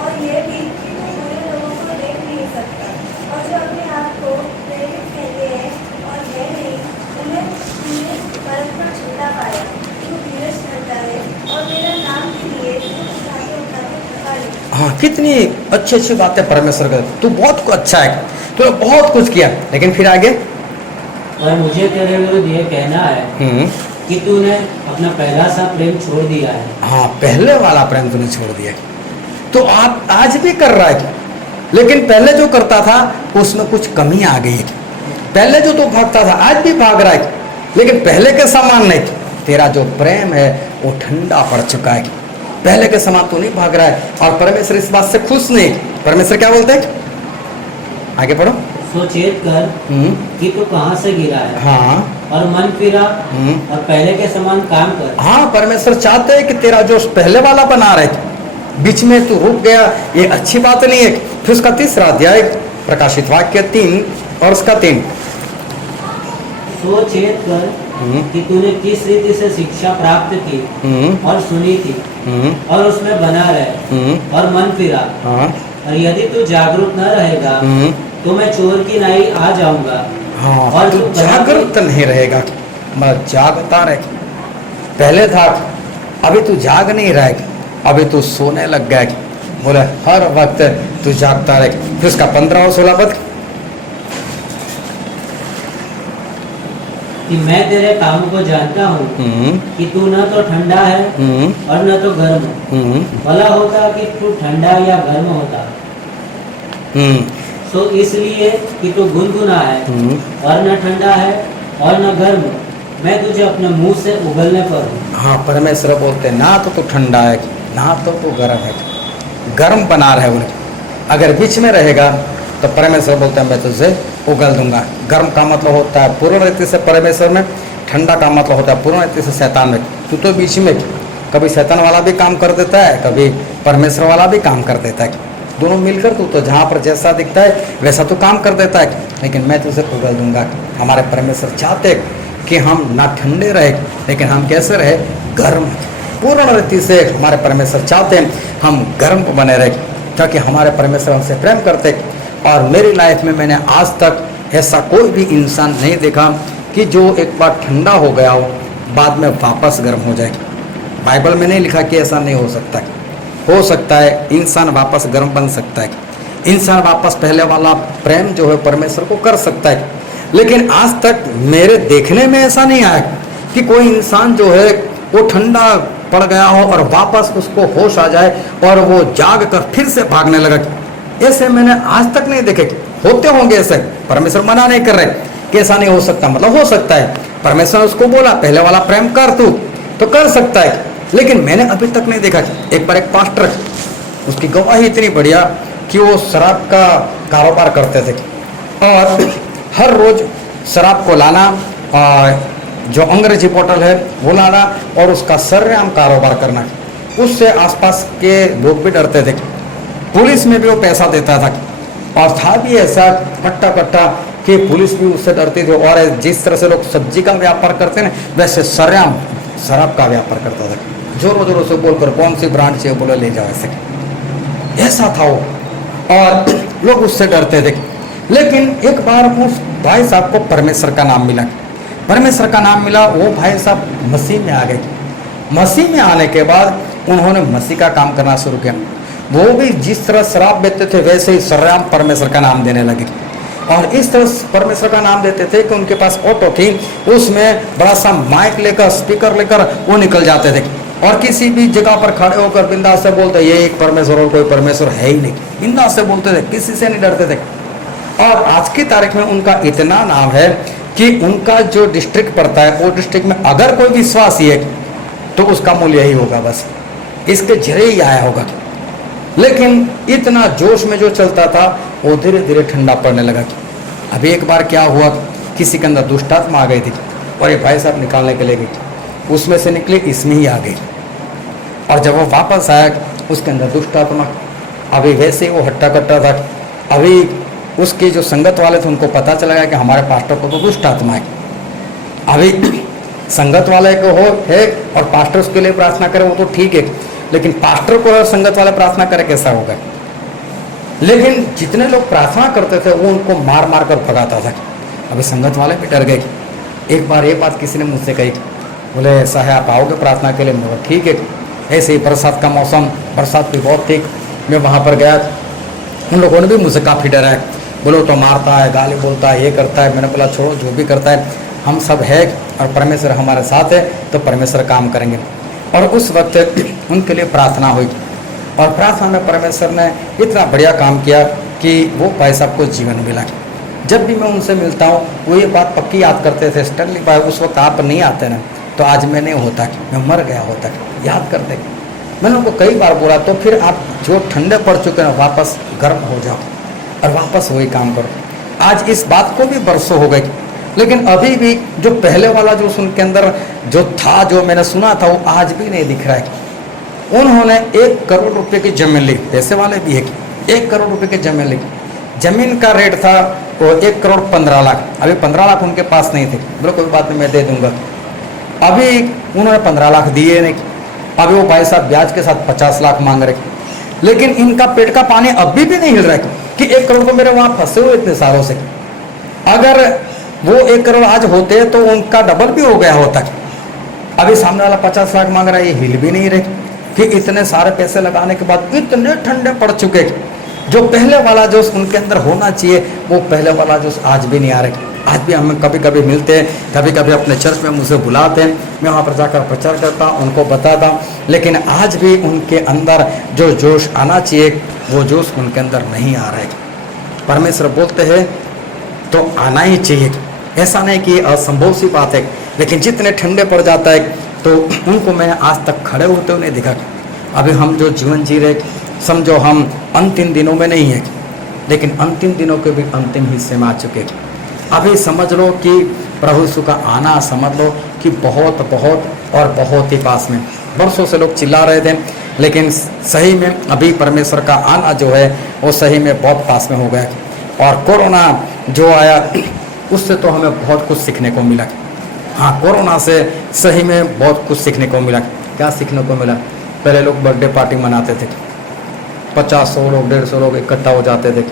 और यह भी कि तू बुरे लोगों को देख नहीं सकता, और जो अपने आप को प्रेरित कहते हैं और है नहीं, उन्हें तूने परस्पर झूठा पाया। तू धीरज धरता है और मेरा नाम के लिए तू उठाते उठाते थका नहीं। हाँ, कितनी अच्छी अच्छी बातें परमेश्वर कर, तू बहुत कुछ अच्छा है, तूने बहुत कुछ किया, लेकिन फिर आगे और मुझे तेरे विरुद्ध ये कहना है कि तूने अपना पहला सा प्रेम छोड़ दिया है। हाँ, पहले वाला प्रेम तूने छोड़ दिया। तो आप आज भी कर रहा है, लेकिन पहले जो करता था उसमें कुछ कमी आ गई है। पहले जो तू भागता था आज भी भाग रहा है, लेकिन पहले के समान नहीं। तेरा जो प्रेम है वो ठंडा पड़ चुका है, पहले के समान तू नहीं भाग रहा है। और परमेश्वर इस बात से खुश नहीं। परमेश्वर क्या बोलते हैं, आगे पढ़ो। सो चेत कर कि तू कहाँ से गिरा है, हाँ, और मन फिरा और पहले के समान काम कर। हाँ, परमेश्वर चाहते हैं कि तेरा जो पहले वाला बना रहे, बीच में तू रुक गया, ये अच्छी बात नहीं है। फिर उसका 3 अध्याय प्रकाशित वाक्य 3 और उसका 3। सो चेत कर कि तूने किस रीति से शिक्षा प्राप्त की और सुनी थी, और उसमें बना रहे और मन फिरा। हाँ, और यदि तू जागरूक न रहेगा तो मैं चोर की नाई आ जाऊंगा। हाँ, और तू जो जागृत नहीं रहेगा, मैं जागता रहे। पहले था, अभी तू जाग नहीं रहा है, अभी तू सोने लग गया। बोले हर वक्त तू जागता रहे। फिर उसका 15 और 16 पद। कि मैं तेरे काम को जानता हूँ कि तू न तो ठंडा है और न तो गर्म। भला होता कि तू ठंडा या गर्म होता। सो इसलिए कि तू गुनगुना है और न ठंडा है और न गर्म, मैं तुझे अपने मुंह से उगलने पर हूँ। हाँ, परमेश्वर बोलते हैं ना तो तू ठंडा है ना तो तू गर्म है, गर्म बना रहे उन्हें। अगर बीच में रहेगा तो परमेश्वर बोलता है मैं तुझे उगल दूंगा। गर्म का मतलब होता है पूर्ण रीति से परमेश्वर में, ठंडा का मतलब होता है पूर्ण रीति से शैतान में। तू तो बीच में, कभी शैतान वाला भी काम कर देता है, कभी परमेश्वर वाला भी काम कर देता है। दोनों मिलकर तू तो जहाँ पर जैसा दिखता है वैसा तो काम कर देता है, लेकिन मैं तुझे उगल दूंगा। हमारे परमेश्वर चाहते कि हम ना ठंडे रहे, लेकिन हम कैसे रहे, गर्म। पूर्ण रीति से हमारे परमेश्वर चाहते हैं हम गर्म बने रहे, क्योंकि हमारे परमेश्वर हमसे प्रेम करते। और मेरी लाइफ में मैंने आज तक ऐसा कोई भी इंसान नहीं देखा कि जो एक बार ठंडा हो गया हो बाद में वापस गर्म हो जाए। बाइबल में नहीं लिखा कि ऐसा नहीं हो सकता। हो सकता है, इंसान वापस गर्म बन सकता है, इंसान वापस पहले वाला प्रेम जो है परमेश्वर को कर सकता है। लेकिन आज तक मेरे देखने में ऐसा नहीं आया कि कोई इंसान जो है वो ठंडा पड़ गया हो और वापस उसको होश आ जाए और वो जाग कर फिर से भागने लगा। ऐसे मैंने आज तक नहीं देखे। होते होंगे ऐसे, परमेश्वर मना नहीं कर रहे कि ऐसा नहीं हो सकता, मतलब हो सकता है। परमेश्वर उसको बोला पहले वाला प्रेम कर तू तो कर सकता है, लेकिन मैंने अभी तक नहीं देखा। एक बार एक पास्टर, उसकी गवाही इतनी बढ़िया कि वो शराब का कारोबार करते थे और हर रोज शराब को लाना और जो अंग्रेजी बोतल है वो लाना और उसका सर्रेआम कारोबार करना। उससे आसपास के लोग भी डरते थे, पुलिस में भी वो पैसा देता था और था भी ऐसा कट्टा कट्टा कि पुलिस भी उससे डरती थी। और जिस तरह से लोग सब्जी का व्यापार करते हैं वैसे सरेआम शराब का व्यापार करता था, जोरों जोरों से बोलकर कौन सी ब्रांड चाहिए बोले ले जाओ, ऐसा था वो। और लोग उससे डरते थे। लेकिन एक बार उस भाई साहब को परमेश्वर का नाम मिला, परमेश्वर का नाम मिला। वो भाई साहब मसीह में आ गए। मसीह में आने के बाद उन्होंने मसीह का काम करना शुरू किया। वो भी जिस तरह शराब बेचते थे वैसे ही सरेआम परमेश्वर का नाम देने लगे। और इस तरह परमेश्वर का नाम देते थे कि उनके पास ऑटो थी, उसमें बड़ा सा माइक लेकर स्पीकर लेकर वो निकल जाते थे और किसी भी जगह पर खड़े होकर बिंदास से बोलते ये एक परमेश्वर और कोई परमेश्वर है ही नहीं, बिंदास से बोलते थे, किसी से नहीं डरते थे। और आज की तारीख में उनका इतना नाम है कि उनका जो डिस्ट्रिक्ट पड़ता है वो डिस्ट्रिक्ट में अगर कोई विश्वासी है तो उसका मूल्य यही होगा, बस इसके जरिए ही आया होगा। लेकिन इतना जोश में जो चलता था वो धीरे धीरे ठंडा पड़ने लगा। अभी एक बार क्या हुआ, किसी के अंदर दुष्ट आत्मा आ गई थी और ये भाई साहब निकालने के लिए गई, उसमें से निकले इसमें ही आ गई। और जब वो वापस आया उसके अंदर दुष्ट आत्मा अभी वैसे ही वो हट्टा कट्टा था। अभी उसके जो संगत वाले थे उनको पता चला गया कि हमारे पास्टर को तो दुष्ट आत्मा है। अभी संगत वाले को हो है और पास्टर उसके लिए प्रार्थना करे वो तो ठीक है, लेकिन पास्टर को और संगत वाले प्रार्थना करे कैसा होगा। लेकिन जितने लोग प्रार्थना करते थे वो उनको मार मार कर भगाता था। अभी संगत वाले भी डर गए। एक बार ये बात किसी ने मुझसे कही, बोले ऐसा है आप आओगे प्रार्थना के लिए? मैं बोला ठीक है। ऐसे ही बरसात का मौसम, बरसात भी बहुत थी, मैं वहाँ पर गया। उन लोगों ने भी मुझसे काफ़ी डरा है, बोलो तो मारता है, गाली बोलता है, ये करता है। मैंने बोला छोड़ो, जो भी करता है हम सब है और परमेश्वर हमारे साथ है तो परमेश्वर काम करेंगे। और उस वक्त उनके लिए प्रार्थना हुई और प्रार्थना में परमेश्वर ने इतना बढ़िया काम किया कि वो भाई साहब को जीवन मिला। जब भी मैं उनसे मिलता हूँ वो ये बात पक्की याद करते थे, स्टर्ली भाई उस वक्त आप नहीं आते ना तो आज मैं नहीं होता, मैं मर गया होता, याद करते। मैंने उनको कई बार बोला तो फिर आप जो ठंडे पड़ चुके हैं वापस गर्म हो जाओ और वापस वही काम करो। आज इस बात को भी बरसों हो गई, लेकिन अभी भी जो पहले वाला जो उनके अंदर जो था, जो मैंने सुना था, वो आज भी नहीं दिख रहा है। उन्होंने 1 करोड़ रुपए की जमीन ली, पैसे वाले भी है, 1 करोड़ रुपए की जमीन ली। जमीन का रेट था वो 1 करोड़ 15 लाख। अभी 15 लाख उनके पास नहीं थे, बोलो कोई बात नहीं मैं दे दूंगा। अभी उन्होंने 15 लाख दिए नहीं। अभी वो भाई साहब ब्याज के साथ 50 लाख मांग रहे। लेकिन इनका पेट का पानी अभी भी नहीं हिल रहा है कि 1 करोड़ तो मेरे वहाँ फंसे हुए इतने सालों से। अगर वो 1 करोड़ आज होते तो उनका डबल भी हो गया होता। अभी सामने वाला 50 लाख मांग रहा है, ये हिल भी नहीं रहे कि इतने सारे पैसे लगाने के बाद इतने ठंडे पड़ चुके। जो पहले वाला जोश उनके अंदर होना चाहिए वो पहले वाला जोश आज भी नहीं आ रहे। आज भी हम कभी कभी मिलते हैं, कभी कभी अपने चर्च में मुझे बुलाते हैं, मैं वहाँ पर जाकर प्रचार करता हूँ, उनको बताता हूँ, लेकिन आज भी उनके अंदर जो जोश आना चाहिए वो जोश उनके अंदर नहीं आ रहा है। परमेश्वर बोलते हैं तो आना ही चाहिए, ऐसा नहीं कि असंभव सी बात है, लेकिन जितने ठंडे पड़ जाता है तो उनको मैंने आज तक खड़े होते हुए नहीं देखा। अभी हम जो जीवन जी रहे समझो हम अंतिम दिनों में नहीं है, लेकिन अंतिम दिनों के भी अंतिम हिस्से में आ चुके। अभी समझ लो कि प्रभु यीशु का आना समझ लो कि बहुत बहुत और बहुत ही पास में। वर्षों से लोग चिल्ला रहे थे, लेकिन सही में अभी परमेश्वर का आना जो है वो सही में बहुत पास में हो गया। और कोरोना जो आया उससे तो हमें बहुत कुछ सीखने को मिला। हाँ, कोरोना से सही में बहुत कुछ सीखने को मिला। क्या सीखने को मिला? पहले लोग बर्थडे पार्टी मनाते थे, 50-100 लोग 150 लोग इकट्ठा हो जाते थे,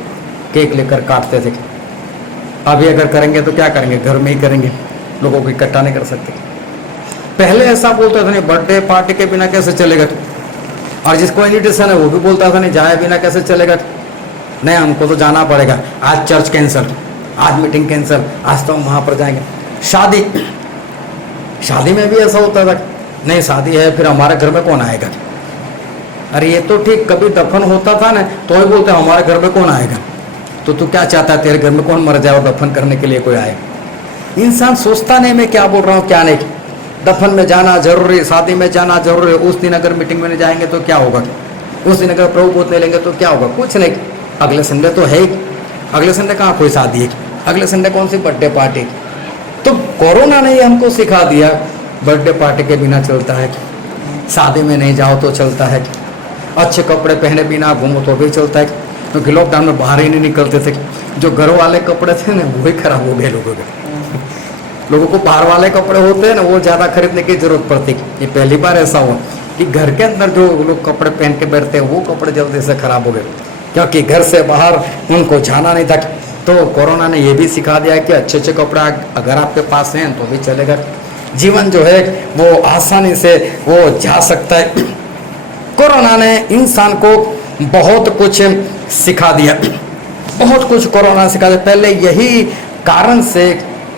केक लेकर काटते थे। अभी अगर करेंगे तो क्या करेंगे? घर में ही करेंगे, लोगों को इकट्ठा नहीं कर सकते। पहले ऐसा बोलता था नहीं बर्थडे पार्टी के बिना कैसे चलेगा, और जिसको इन्विटेशन है वो भी बोलता था नहीं जाए बिना कैसे चलेगा, नहीं हमको तो जाना पड़ेगा, आज चर्च कैंसिल, आज मीटिंग कैंसिल, आज तो हम वहाँ पर जाएंगे। शादी में भी ऐसा होता था, नहीं शादी है फिर हमारे घर में कौन आएगा। अरे ये तो ठीक, कभी दफन होता था ना तो ही बोलते हमारे घर में कौन आएगा। तो तू क्या चाहता है तेरे घर में कौन मर जाए और दफन करने के लिए कोई आए? इंसान सोचता नहीं मैं क्या बोल रहा हूँ क्या नहीं। दफन में जाना जरूरी, शादी में जाना जरूरी। उस दिन अगर मीटिंग में नहीं जाएंगे तो क्या होगा? उस दिन अगर प्रभु बोध नहीं लेंगे तो क्या होगा? कुछ नहीं। अगले संडे तो है ही, अगले संडे कहाँ कोई शादी है, अगले संडे कौन सी बर्थडे पार्टी। तो कोरोना ने हमको सिखा दिया बर्थडे पार्टी के बिना चलता है, शादी में नहीं जाओ तो चलता है, अच्छे कपड़े पहने बिना घूमो तो भी चलता है। क्योंकि लॉकडाउन में बाहर ही नहीं निकलते थे। जो घर वाले कपड़े थे ना वही खराब हो गए लोगों के। लोगों को बाहर वाले कपड़े होते हैं ना वो ज़्यादा खरीदने की जरूरत पड़ती। ये पहली बार ऐसा हुआ कि घर के अंदर जो लोग कपड़े पहन के बैठते हैं वो कपड़े जल्दी से खराब हो गए, क्योंकि घर से बाहर उनको जाना नहीं था। तो कोरोना ने ये भी सिखा दिया कि अच्छे अच्छे कपड़े अगर आपके पास हैं तो भी चलेगा। जीवन जो है वो आसानी से वो जा सकता है। कोरोना ने इंसान को बहुत कुछ सिखा दिया, बहुत कुछ कोरोना सिखा दिया। पहले यही कारण से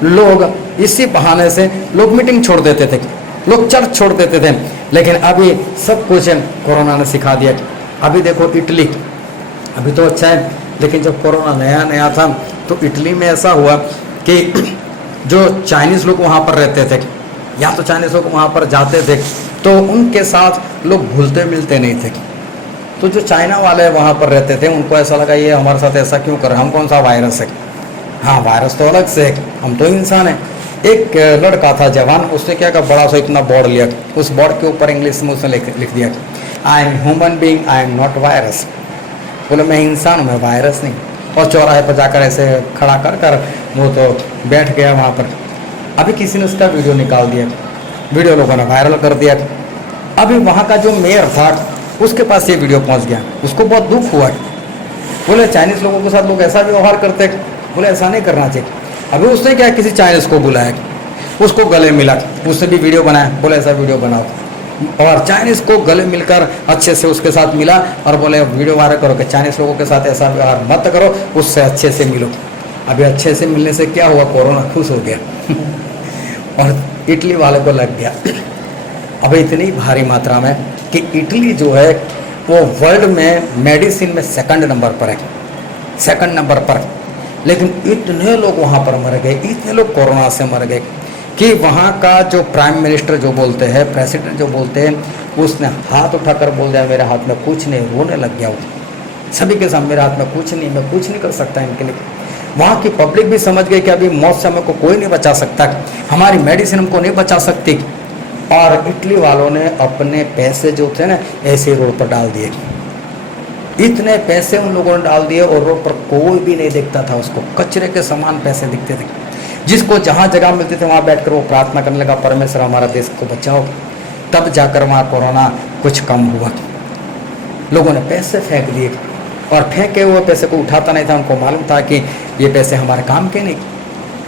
लोग, इसी बहाने से लोग मीटिंग छोड़ देते थे, लोग चर्च छोड़ देते थे, लेकिन अभी सब कुछ कोरोना ने सिखा दिया। अभी देखो इटली, अभी तो अच्छा है, लेकिन जब कोरोना नया नया था तो इटली में ऐसा हुआ कि जो चाइनीज़ लोग वहाँ पर रहते थे या तो चाइनीज़ लोग वहाँ पर जाते थे तो उनके साथ लोग घुलते मिलते नहीं थे। तो जो चाइना वाले वहाँ पर रहते थे उनको ऐसा लगा ये हमारे साथ ऐसा क्यों कर, हम कौन सा वायरस है, हाँ वायरस तो अलग से है, हम तो इंसान है। एक लड़का था जवान, उसने क्या कहा, बड़ा सा इतना बोर्ड लिया, उस बोर्ड के ऊपर इंग्लिश में उसने लिख दिया I am human being, I am not virus. बोले मैं इंसान हूँ, मैं वायरस नहीं। और चौराहे पर जाकर ऐसे खड़ा कर कर वो तो बैठ गया वहाँ पर। अभी किसी ने उसका वीडियो निकाल दिया, वीडियो लोगों ने वायरल कर दिया। अभी वहाँ का जो मेयर था उसके पास ये वीडियो पहुँच गया, उसको बहुत दुख हुआ। बोले चाइनीज़ लोगों के साथ लोग ऐसा व्यवहार करते, बोले ऐसा नहीं करना चाहिए। अभी उसने क्या किसी चाइनीज़ को बुलाया, उसको गले मिला, उसने भी वीडियो बनाया, बोले ऐसा वीडियो बनाओ। और चाइनीज़ को गले मिलकर अच्छे से उसके साथ मिला और बोले वीडियो वायरल करो कि चाइनीज़ लोगों के साथ ऐसा व्यवहार मत करो, उससे अच्छे से मिलो। अभी अच्छे से मिलने से क्या हुआ, कोरोना खुश हो गया और इटली वाले को लग गया। अभी इतनी भारी मात्रा में कि इटली जो है वो वर्ल्ड में मेडिसिन में 2nd नंबर पर है, 2nd नंबर पर। लेकिन इतने लोग वहाँ पर मर गए, इतने लोग कोरोना से मर गए कि वहाँ का जो प्राइम मिनिस्टर जो बोलते हैं, प्रेसिडेंट जो बोलते हैं, उसने हाथ उठाकर बोल दिया मेरे हाथ में कुछ नहीं, रोने लग गया वो सभी के सामने, मेरे हाथ में कुछ नहीं, मैं कुछ नहीं कर सकता इनके लिए। वहाँ की पब्लिक भी समझ गई कि अभी मौत से हमको कोई नहीं बचा सकता, हमारी मेडिसिन हमको नहीं बचा सकती। और इटली वालों ने अपने पैसे जो थे ना ऐसे रोड पर डाल दिए, इतने पैसे उन लोगों ने डाल दिए और रोड पर कोई भी नहीं देखता था उसको, कचरे के समान पैसे दिखते थे। जिसको जहाँ जगह मिलते थे वहाँ बैठकर वो प्रार्थना करने लगा, परमेश्वर हमारा देश को बचाओ। तब जाकर वहाँ कोरोना कुछ कम हुआ। लोगों ने पैसे फेंक दिए और फेंके हुए पैसे को उठाता नहीं था, उनको मालूम था कि ये पैसे हमारे काम के नहीं,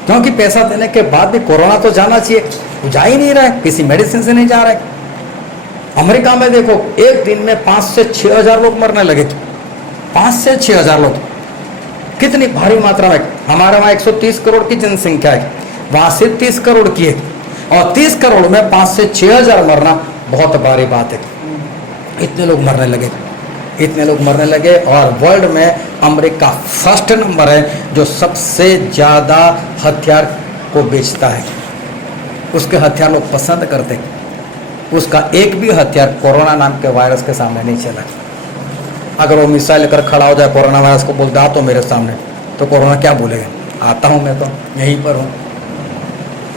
क्योंकि पैसा देने के बाद भी कोरोना तो जाना चाहिए, वो जा ही नहीं रहा है, किसी मेडिसिन से नहीं जा रहा है। अमेरिका में देखो एक दिन में 5 से 6 हज़ार लोग मरने लगे, 5 से 6 हज़ार लोग, कितनी भारी मात्रा में। हमारे वहाँ 130 करोड़ की जनसंख्या है, वहाँ से 30 करोड़ की है, और 30 करोड़ में 5 से 6 हज़ार मरना बहुत भारी बात है। इतने लोग मरने लगे, इतने लोग मरने लगे। और वर्ल्ड में अमेरिका 1st नंबर है जो सबसे ज़्यादा हथियार को बेचता है, उसके हथियार लोग पसंद करते। उसका एक भी हथियार कोरोना नाम के वायरस के सामने नहीं चला। अगर वो मिसाइल लेकर खड़ा हो जाए कोरोना वायरस को, बोलता तो मेरे सामने, तो कोरोना क्या बोलेगा, आता हूँ मैं तो यहीं पर हूँ।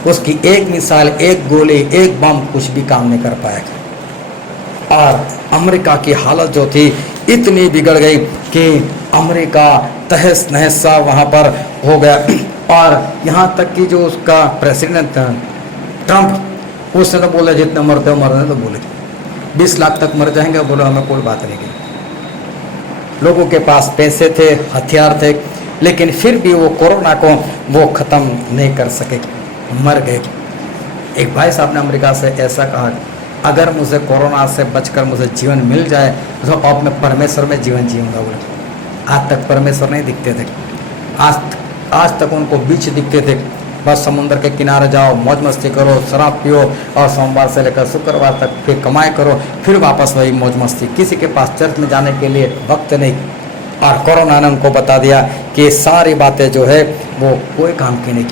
उसकी एक मिसाइल, एक गोली, एक बम कुछ भी काम नहीं कर पाएगा। और अमेरिका की हालत जो थी इतनी बिगड़ गई कि अमेरिका तहस नहस सा वहाँ पर हो गया। और यहाँ तक कि जो उसका प्रेसिडेंट था ट्रंप, उसने तो बोला जितने मरते हो मरने, तो बोले 20 लाख तक मर जाएंगे, बोलो हमें कोई बात नहीं की। लोगों के पास पैसे थे, हथियार थे, लेकिन फिर भी वो कोरोना को वो ख़त्म नहीं कर सके, मर गए। एक भाई साहब ने अमेरिका से ऐसा कहा, अगर मुझे कोरोना से बचकर मुझे जीवन मिल जाए तो अब मैं परमेश्वर में जीवन जीऊँगा। बोले आज तक परमेश्वर नहीं दिखते थे, आज तक उनको बीच दिखते थे। बस समुद्र के किनारे जाओ, मौज मस्ती करो, शराब पियो, और सोमवार से लेकर शुक्रवार तक फिर कमाई करो, फिर वापस वही मौज मस्ती। किसी के पास चर्च में जाने के लिए वक्त नहीं। और कोरोना ने उनको बता दिया कि ये सारी बातें जो है वो कोई काम की नहीं।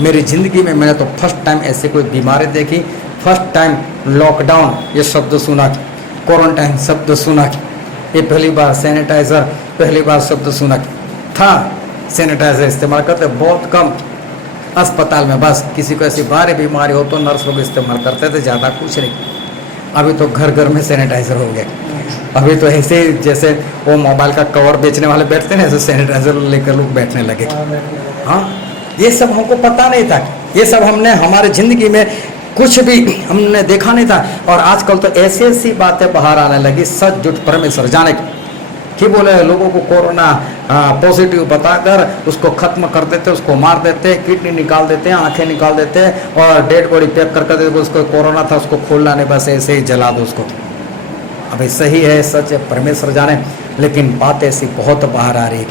मेरी ज़िंदगी में मैंने तो फर्स्ट टाइम ऐसी कोई बीमारी देखी, फर्स्ट टाइम लॉकडाउन ये शब्द सुना, क्वारंटाइन शब्द सुना, ये पहली बार सैनिटाइज़र पहली बार शब्द सुना था। सैनिटाइज़र इस्तेमाल करते बहुत कम, अस्पताल में बस किसी को ऐसी भारी बीमारी हो तो नर्स लोग इस्तेमाल करते थे, ज़्यादा कुछ नहीं। अभी तो घर घर में सैनिटाइजर हो गए। अभी तो ऐसे ही जैसे वो मोबाइल का कवर बेचने वाले बैठते हैं, ऐसे सैनिटाइजर लेकर लोग बैठने लगे। हाँ, ये सब हमको पता नहीं था, ये सब हमने हमारे ज़िंदगी में कुछ भी हमने देखा नहीं था। और आजकल तो ऐसी ऐसी बातें बाहर आने लगी, सच झूठ परमेश्वर जाने कि बोले लोगों को कोरोना पॉजिटिव बताकर उसको ख़त्म कर देते, उसको मार देते, किडनी निकाल देते हैं, आंखें निकाल देते हैं और डेड बॉडी पैक कर देते, उसको कोरोना था उसको खोलना नहीं, बस ऐसे ही जला दो उसको। अभी सही है, सच है, परमेश्वर जाने, लेकिन बात ऐसी बहुत बाहर आ रही है।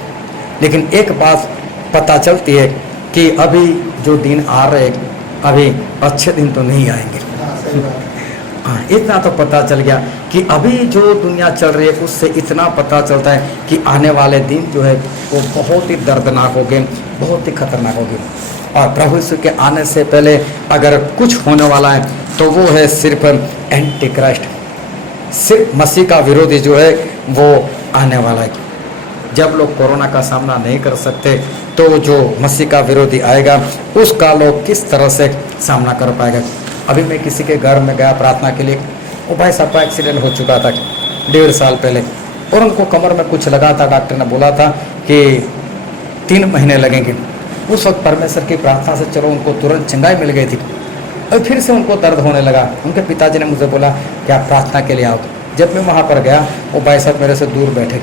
लेकिन एक बात पता चलती है कि अभी जो दिन आ रहे अभी अच्छे दिन तो नहीं आएंगे। हाँ, इतना तो पता चल गया कि अभी जो दुनिया चल रही है उससे इतना पता चलता है कि आने वाले दिन जो है वो बहुत ही दर्दनाक होंगे, बहुत ही खतरनाक होंगे। और प्रभु यीशु के आने से पहले अगर कुछ होने वाला है तो वो है सिर्फ एंटी क्राइस्ट, सिर्फ मसीह का विरोधी जो है वो आने वाला है। जब लोग कोरोना का सामना नहीं कर सकते तो जो मसीह का विरोधी आएगा उसका लोग किस तरह से सामना कर पाएगा। अभी मैं किसी के घर में गया प्रार्थना के लिए, वो भाई साहब का एक्सीडेंट हो चुका था 1.5 साल पहले और उनको कमर में कुछ लगा था, डॉक्टर ने बोला था कि 3 महीने लगेंगे। उस वक्त परमेश्वर की प्रार्थना से चलो उनको तुरंत चंगाई मिल गई थी और फिर से उनको दर्द होने लगा। उनके पिताजी ने मुझे बोला कि आप प्रार्थना के लिए आओ। जब मैं वहाँ पर गया वो भाई साहब मेरे से दूर बैठे,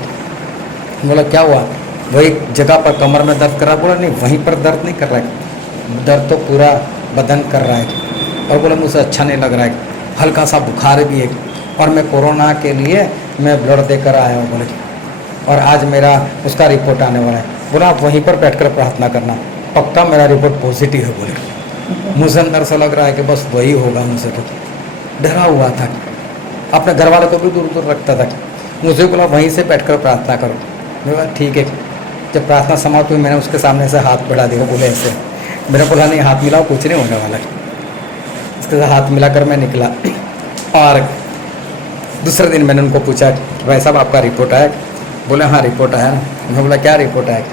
बोला क्या हुआ? वही जगह पर कमर में दर्द कर रहा है। बोला नहीं, वहीं पर दर्द नहीं कर रहा है, दर्द तो पूरा बदन कर रहा है। और बोला मुझे अच्छा नहीं लग रहा है, हल्का सा बुखार भी है और मैं कोरोना के लिए मैं ब्लड देकर आया हूँ। बोले और आज मेरा उसका रिपोर्ट आने वाला है। बोला आप वहीं पर बैठकर प्रार्थना करना, पक्का मेरा रिपोर्ट पॉजिटिव है। बोले मुझे अंदर से लग रहा है कि बस वही होगा। मुझे तो डरा हुआ था, अपने घर वालों को भी दूर दूर रखता था। मुझे बोला वहीं से बैठकर प्रार्थना करो। मैं बोला ठीक है। जब प्रार्थना समाप्त हुई मैंने उसके सामने से हाथ बढ़ा दिया, बोले ऐसे। मेरा बोला नहीं, हाथ मिलाओ, कुछ नहीं होने वाला। उसके साथ हाथ मिलाकर मैं निकला और दूसरे दिन मैंने उनको पूछा कि भाई साहब आपका रिपोर्ट आया? बोले हाँ रिपोर्ट आया। मैं बोला क्या रिपोर्ट आया?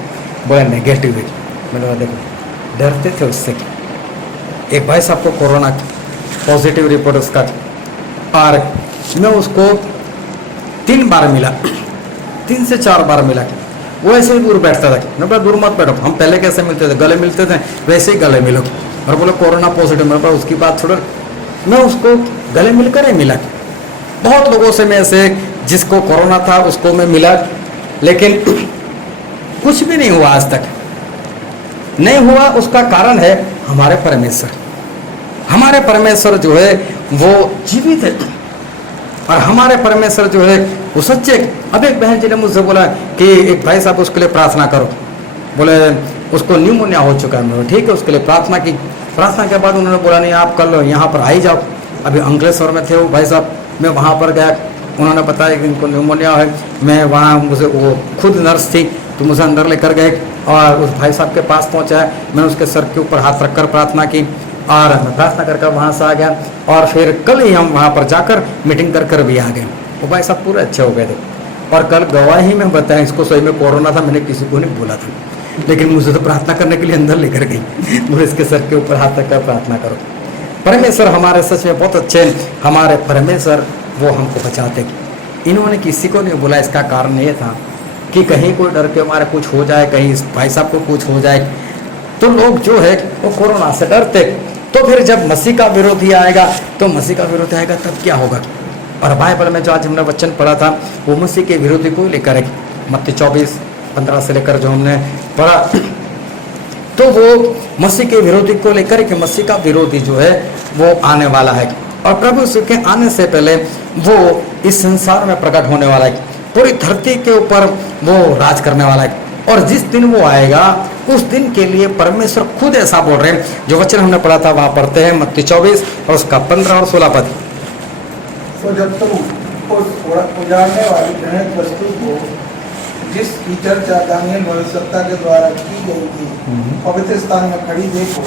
बोले नेगेटिव है। मैंने बोला देखो डरते थे उससे। एक भाई साहब को कोरोना पॉजिटिव रिपोर्ट उसका, और मैं उसको 3 बार मिला, 3 से 4 बार मिला। वो ऐसे ही दूर बैठता था। मैं बोला दूर मत बैठो, हम पहले कैसे मिलते थे, गले मिलते थे, वैसे ही गले मिलो। और बोले कोरोना पॉजिटिव, मेरे पास उसकी बात छोड़ो, मैं उसको गले मिलकर ही मिला। बहुत लोगों से मैं ऐसे जिसको कोरोना था उसको मैं मिला, लेकिन कुछ भी नहीं हुआ आज तक। नहीं हुआ उसका कारण है हमारे परमेश्वर। हमारे परमेश्वर जो है वो जीवित है और हमारे परमेश्वर जो है वो सच्चे। अब एक बहन जी ने मुझसे बोला कि एक भाई साहब उसके लिए प्रार्थना करो। बोले उसको न्यूमोनिया हो चुका है। मैं ठीक है, उसके लिए प्रार्थना की। प्रार्थना के बाद उन्होंने बोला नहीं आप कल यहाँ पर आ ही जाओ। अभी अंकलेश्वर में थे वो भाई साहब, मैं वहाँ पर गया, उन्होंने बताया कि इनको न्यूमोनिया है। मैं वहाँ, मुझे वो खुद नर्स थी तो मुझे अंदर लेकर गए और उस भाई साहब के पास पहुँचाया। मैंने उसके सर के ऊपर हाथ रखकर प्रार्थना की और मैं प्रार्थना कर वहाँ से आ गया। और फिर कल ही हम वहाँ पर जाकर मीटिंग कर भी आ गए। वो भाई साहब पूरे अच्छे हो गए थे और कल गवाही में बताया इसको सही में कोरोना था, मैंने किसी को नहीं बोला था, लेकिन मुझे तो प्रार्थना करने के लिए अंदर लेकर गई। मुझे इसके सर के ऊपर हाथ रखकर प्रार्थना करो। परमेश्वर हमारे सच में बहुत अच्छे, हमारे परमेश्वर वो हमको बचाते। इन्होंने किसी को नहीं बोला, इसका कारण ये था कि कहीं कोई डर के हमारे कुछ हो जाए, कहीं इस भाई साहब को कुछ हो जाए, तो लोग जो है वो कोरोना से डरते। तो फिर जब मसीह का विरोधी आएगा तो मसीह का विरोधी आएगा तब क्या होगा? और बाइबल में जो आज हमने वचन पढ़ा था वो मसीह के विरोधी को लेकर है। मत्ती 24:15 से लेकर जो हमने पढ़ा तो वो मसीह के विरोधी को लेकर कि मसीह का विरोधी जो है वो आने वाला है और प्रभु यीशु के आने से पहले वो इस संसार में प्रकट होने वाला है, पूरी धरती के ऊपर वो राज करने वाला है। और जिस दिन वो आएगा उस दिन के लिए परमेश्वर खुद ऐसा बोल रहे हैं। जो वचन हमने पढ़ा था वहाँ पढ़ते हैं मत्ती 24 और उसका 15 और 16 पद। तो जब तुम उस उजाड़ने वाली घृणित वस्तु को जिसकी चर्चा दानियल भविष्यवक्ता के द्वारा की गई थी पवित्र स्थान में खड़ी देखो,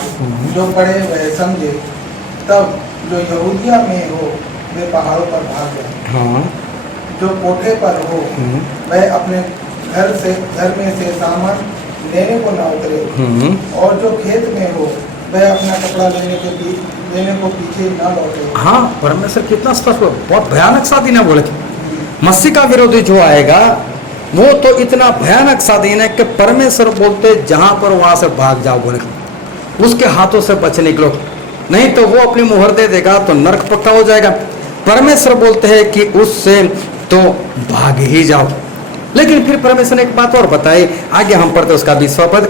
जो पढ़े वह समझे। तब जो यहूदिया में हो वे पहाड़ों पर भाग गए। हाँ। जो कोठे पर हो वह अपने घर में से सामान लेने को न उतरे, और जो खेत में हो वह अपना कपड़ा लेने को पीछे न लौटे। हाँ, परमेश्वर कितना स्पष्ट, बहुत भयानक सा दिन है बोले। मसीह का विरोधी जो आएगा वो तो इतना भयानक सा दिन है कि परमेश्वर बोलते जहां पर वहां से भाग जाओ बोले, उसके हाथों से बच निकलो, नहीं तो वो अपनी मुहर दे देगा तो नरक पक्का हो जाएगा। परमेश्वर बोलते हैं कि उससे तो भाग ही जाओ। लेकिन फिर परमेश्वर ने एक बात और बताई, आगे हम पढ़ते उसका 20वां पद।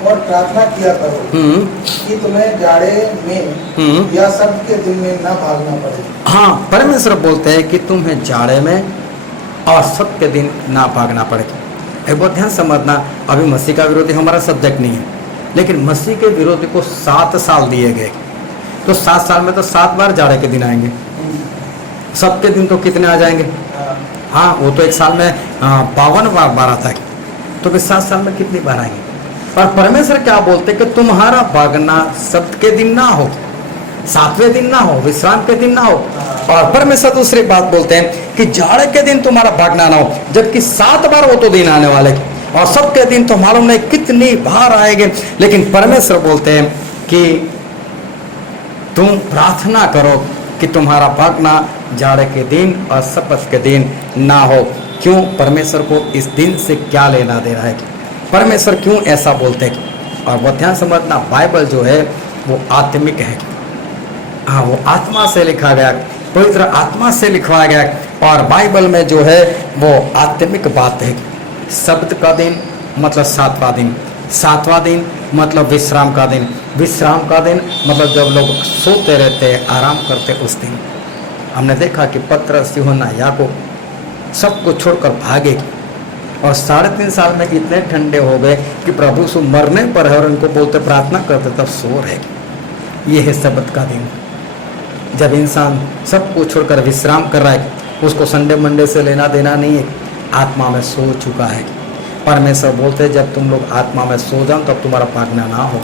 और प्रार्थना किया करो कि तुम्हें जाड़े में या सब के दिन में न भागना पड़े। हाँ, परमेश्वर बोलते हैं कि तुम्हें जाड़े में और सब के दिन ना भागना पड़े। एक बात ध्यान समझना, अभी मसीह का विरोधी हमारा सब्जेक्ट नहीं है, लेकिन मसीह के विरोधी को 7 साल दिए गए, तो 7 साल में तो 7 बार जाड़े के दिन आएंगे, सब के दिन तो कितने आ जाएंगे? हाँ, वो तो एक साल में 52 बार आता है, तो फिर 7 साल में कितनी बार आएंगे? और परमेश्वर क्या बोलते कि तुम्हारा भागना सब्त के दिन ना हो, 7वें दिन ना हो, विश्राम के दिन ना हो। और परमेश्वर दूसरी बात बोलते हैं कि जाड़े के दिन तुम्हारा भागना ना हो, जबकि 7 बार वो तो दिन आने वाले, और सब के दिन तो मालूम नहीं कितनी बार आएंगे। लेकिन परमेश्वर बोलते हैं कि तुम प्रार्थना करो कि तुम्हारा भागना जाड़े के दिन और सब्त के दिन ना हो। क्यों? परमेश्वर को इस दिन से क्या लेना देना है? परमेश्वर क्यों ऐसा बोलते हैं? और वो ध्यान समझना, बाइबल जो है वो आत्मिक है। हाँ, वो आत्मा से लिखा गया, पवित्र आत्मा से लिखवाया गया, और बाइबल में जो है वो आत्मिक बात है। सब्त का दिन मतलब 7वां दिन, 7वां दिन मतलब विश्राम का दिन, विश्राम का दिन मतलब जब लोग सोते रहते, आराम करते उस दिन। हमने देखा कि पतरस, यूहन्ना, याकूब सब कुछ छोड़कर भागे, और 3.5 साल में इतने ठंडे हो गए कि प्रभु से मरने पर है, और उनको बोलते प्रार्थना करते तब सो रहे। ये है सब्त का दिन, जब इंसान सब कुछ छोड़कर विश्राम कर रहा है, उसको संडे मंडे से लेना देना नहीं है, आत्मा में सो चुका है। परमेश्वर बोलते हैं जब तुम लोग आत्मा में सो जाओ तब तुम्हारा भागना ना हो।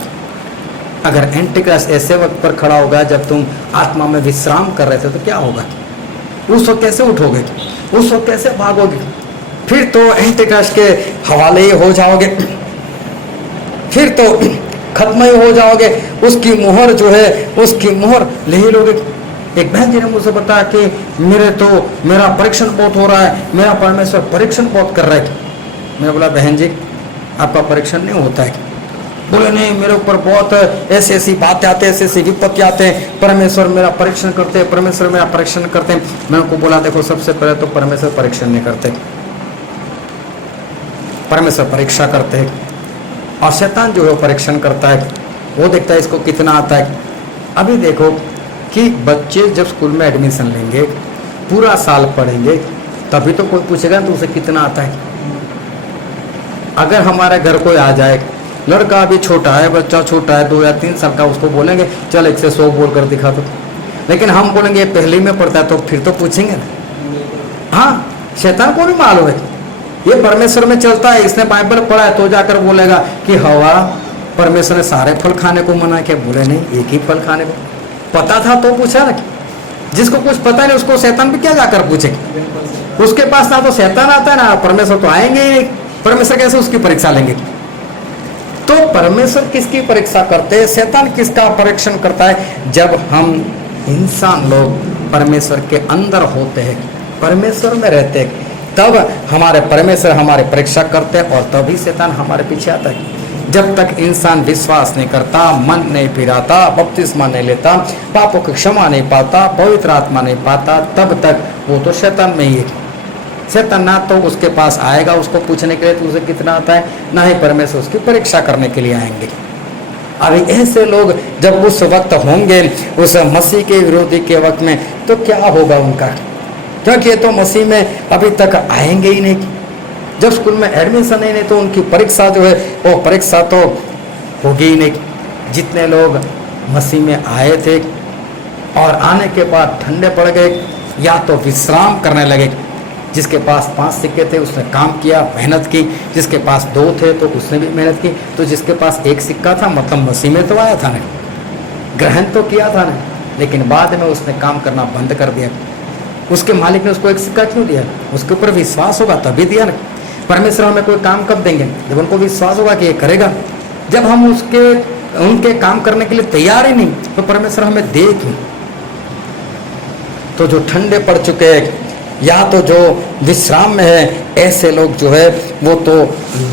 अगर एंटिक्राइस्ट ऐसे वक्त पर खड़ा होगा जब तुम आत्मा में विश्राम कर रहे थे तो क्या होगा? उस वक्त कैसे उठोगे? उस वक्त कैसे भागोगे? फिर तो एंटिक्राइस्ट के हवाले ही हो जाओगे, फिर तो खत्म ही हो जाओगे, उसकी मोहर जो है उसकी मोहर ले ही लोगे। एक बहन जी ने मुझसे बताया कि मेरा परीक्षण बहुत हो रहा है, मेरा परमेश्वर परीक्षण बहुत कर रहा है। मैं बोला बहन जी आपका परीक्षण नहीं होता है। बोले नहीं, मेरे ऊपर बहुत ऐसी ऐसी बातें आते हैं, ऐसी ऐसी विपत्ति आते हैं, परमेश्वर मेरा परीक्षण करते हैं, परमेश्वर मेरा परीक्षण करते हैं। मैं उनको बोला देखो, सबसे पहले तो परमेश्वर परीक्षण नहीं करते, परमेश्वर परीक्षा करते हैं, और शैतान जो है परीक्षण करता है, वो देखता है इसको कितना आता है। अभी देखो कि बच्चे जब स्कूल में एडमिशन लेंगे, पूरा साल पढ़ेंगे, तभी तो कोई पूछेगा तो उसे कितना आता है। अगर हमारे घर कोई आ जाए, लड़का अभी छोटा है, बच्चा छोटा है, 2 या 3 साल का, उसको बोलेंगे चल 1 से 100 बोल कर दिखा दो, लेकिन हम बोलेंगे पहले में पढ़ता है तो फिर तो पूछेंगे ना। हाँ, शैतान को भी मालूम है ये परमेश्वर में चलता है, इसने बाइबल पढ़ा है, तो जाकर बोलेगा कि हवा परमेश्वर ने सारे फल खाने को मना किया। बोले नहीं, एक ही फल खाने को पता था तो पूछा ना। जिसको कुछ पता नहीं उसको शैतान भी क्या जाकर पूछे? उसके पास ना तो शैतान आता है ना परमेश्वर, तो आएंगे ही नहीं। परमेश्वर कैसे उसकी परीक्षा लेंगे? तो परमेश्वर किसकी परीक्षा करते हैं? शैतान किसका परीक्षण करता है? जब हम इंसान लोग परमेश्वर के अंदर होते हैं, परमेश्वर में रहते हैं, तब हमारे परमेश्वर हमारे परीक्षा करते हैं, और तभी शैतान हमारे पीछे आता है। जब तक इंसान विश्वास नहीं करता, मन नहीं फिराता, बपतिस्मा नहीं लेता, पापों की क्षमा नहीं पाता, पवित्र आत्मा नहीं पाता, तब तक वो तो शैतान में ही है। शैतान ना तो उसके पास आएगा उसको पूछने के लिए तो उसे कितना आता है, ना ही परमेश्वर उसकी परीक्षा करने के लिए आएंगे। अभी ऐसे लोग जब उस वक्त होंगे, उस मसीह के विरोधी के वक्त में, तो क्या होगा उनका? क्योंकि ये तो मसीह में अभी तक आएंगे ही नहीं। जब स्कूल में एडमिशन ही नहीं तो उनकी परीक्षा जो है वो परीक्षा तो होगी ही नहीं। जितने लोग मसीह में आए थे और आने के बाद ठंडे पड़ गए, या तो विश्राम करने लगे। जिसके पास 5 सिक्के थे उसने काम किया, मेहनत की, जिसके पास 2 थे तो उसने भी मेहनत की, तो जिसके पास 1 सिक्का था मतलब मसीह में तो आया था ना, ग्रहण तो किया था ना, लेकिन बाद में उसने काम करना बंद कर दिया। उसके मालिक ने उसको 1 सिक्का क्यों दिया? उसके ऊपर विश्वास होगा तभी दिया ना। परमेश्वर हमें कोई काम कब देंगे? जब उनको विश्वास होगा कि ये करेगा। जब हम उसके उनके काम करने के लिए तैयार ही नहीं, तो परमेश्वर हमें दे क्यों? तो जो ठंडे पड़ चुके हैं या तो जो विश्राम में है, ऐसे लोग जो है वो तो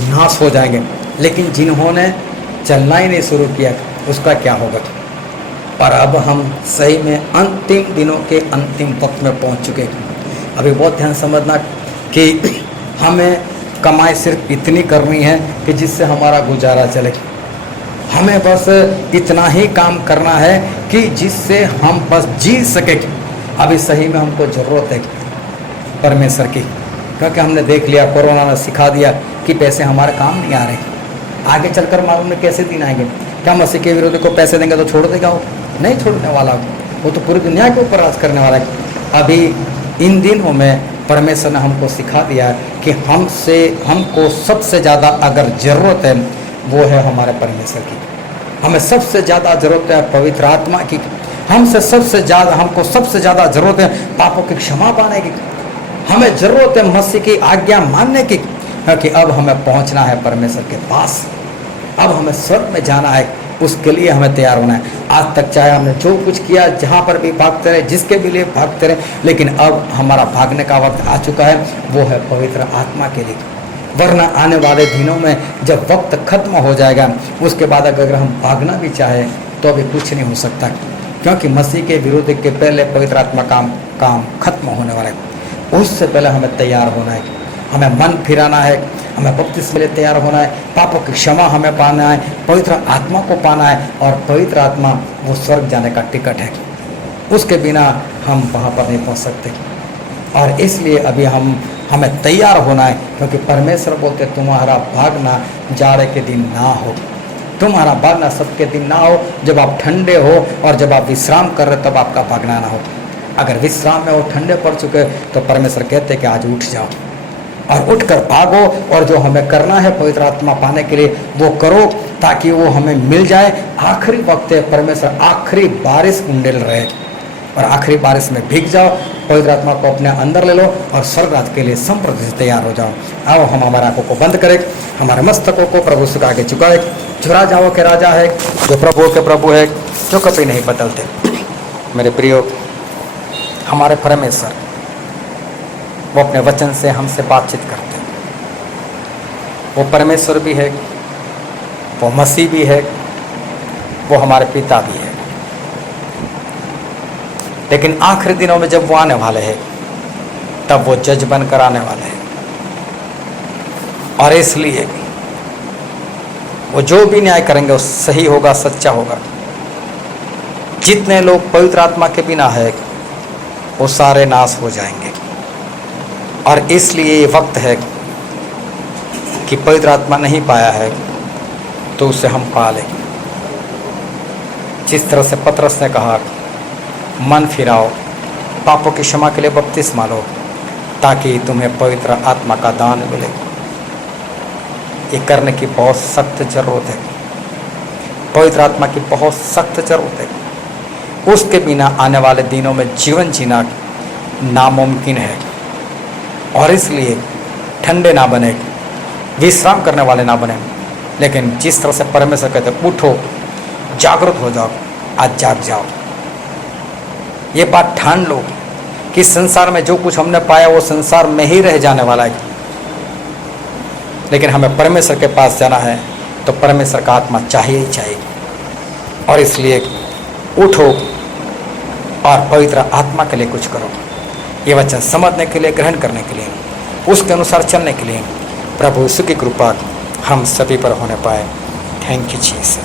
नाश हो जाएंगे। लेकिन जिन्होंने चलना ही नहीं शुरू किया, उसका क्या होगा? पर अब हम सही में अंतिम दिनों के अंतिम वक्त में पहुंच चुके हैं। अभी बहुत ध्यान समझना कि हमें कमाई सिर्फ इतनी करनी है कि जिससे हमारा गुजारा चले। हमें बस इतना ही काम करना है कि जिससे हम बस जी सके। अभी सही में हमको ज़रूरत है परमेश्वर की, क्योंकि हमने देख लिया, कोरोना ने सिखा दिया कि पैसे हमारे काम नहीं आ रहे। आगे चलकर मालूम नहीं कैसे दिन आएंगे। क्या मसीह के विरोधी को पैसे देंगे तो छोड़ देगा? वो नहीं छोड़ने वाला, वो तो पूरी दुनिया के ऊपर राज करने वाला है। अभी इन दिनों में परमेश्वर ने हमको सिखा दिया कि हमको सबसे ज़्यादा अगर ज़रूरत है वो है हमारे परमेश्वर की। हमें सबसे ज़्यादा ज़रूरत है पवित्र आत्मा की। हमको सबसे ज़्यादा ज़रूरत है पापों की क्षमा पाने की। हमें ज़रूरत है मसीह की आज्ञा मानने की, क्योंकि अब हमें पहुंचना है परमेश्वर के पास। अब हमें स्वर्ग में जाना है, उसके लिए हमें तैयार होना है। आज तक चाहे हमने जो कुछ किया, जहाँ पर भी भागते रहे, जिसके भी लिए भागते रहे, लेकिन अब हमारा भागने का वक्त आ चुका है, वो है पवित्र आत्मा के लिए। वरना आने वाले दिनों में जब वक्त खत्म हो जाएगा, उसके बाद अगर हम भागना भी चाहें तो अभी कुछ नहीं हो सकता, क्योंकि मसीह के विरोध के पहले पवित्र आत्मा काम खत्म होने वाला है। उससे पहले हमें तैयार होना है, हमें मन फिराना है, हमें बपतिस्मे के लिए तैयार होना है, पापों की क्षमा हमें पाना है, पवित्र आत्मा को पाना है। और पवित्र आत्मा वो स्वर्ग जाने का टिकट है, उसके बिना हम वहाँ पर नहीं पहुँच सकते। और इसलिए अभी हमें तैयार होना है, क्योंकि परमेश्वर बोलते तुम्हारा भागना जाड़े के दिन ना हो, तुम्हारा भागना सबके दिन ना हो। जब आप ठंडे हो और जब आप विश्राम कर रहे तब आपका भागना ना हो। अगर विश्राम में वो ठंडे पड़ चुके तो परमेश्वर कहते कि आज उठ जाओ और उठकर भागो, और जो हमें करना है पवित्र आत्मा पाने के लिए वो करो, ताकि वो हमें मिल जाए। आखिरी वक्त है, परमेश्वर आखिरी बारिश उंडेल रहे, और आखिरी बारिश में भीग जाओ, पवित्र आत्मा को अपने अंदर ले लो और स्वर्ग राज के लिए समृद्धि से तैयार हो जाओ। आओ हम हमारे आंखों को बंद करें, हमारे मस्तकों को प्रभु से आगे झुकाए। जो राजाओं के राजा है, जो प्रभुओं के प्रभु है, जो कभी नहीं बदलते। मेरे प्रियो, हमारे परमेश्वर वो अपने वचन से हमसे बातचीत करते हैं। वो परमेश्वर भी है, वो मसीह भी है, वो हमारे पिता भी है। लेकिन आखिरी दिनों में जब वो आने वाले हैं, तब वो जज बनकर आने वाले हैं। और इसलिए वो जो भी न्याय करेंगे वो सही होगा, सच्चा होगा। जितने लोग पवित्र आत्मा के बिना है वो सारे नाश हो जाएंगे। और इसलिए ये वक्त है कि पवित्र आत्मा नहीं पाया है तो उसे हम पा लें। जिस तरह से पतरस ने कहा, मन फिराओ, पापों की क्षमा के लिए बपतिस्मा लो, ताकि तुम्हें पवित्र आत्मा का दान मिले। ये करने की बहुत सख्त जरूरत है, पवित्र आत्मा की बहुत सख्त जरूरत है। उसके बिना आने वाले दिनों में जीवन जीना नामुमकिन है। और इसलिए ठंडे ना बने, विश्राम करने वाले ना बने, लेकिन जिस तरह से परमेश्वर कहते उठो, जागरूक हो जाओ, आज जाग जाओ। ये बात ठान लो कि संसार में जो कुछ हमने पाया वो संसार में ही रह जाने वाला है, लेकिन हमें परमेश्वर के पास जाना है तो परमेश्वर का आत्मा चाहिए ही चाहिए। और इसलिए उठो और पवित्र आत्मा के लिए कुछ करो। ये वचन समझने के लिए, ग्रहण करने के लिए, उसके अनुसार चलने के लिए प्रभु यीशु की कृपा हम सभी पर होने पाए। Thank you Jesus.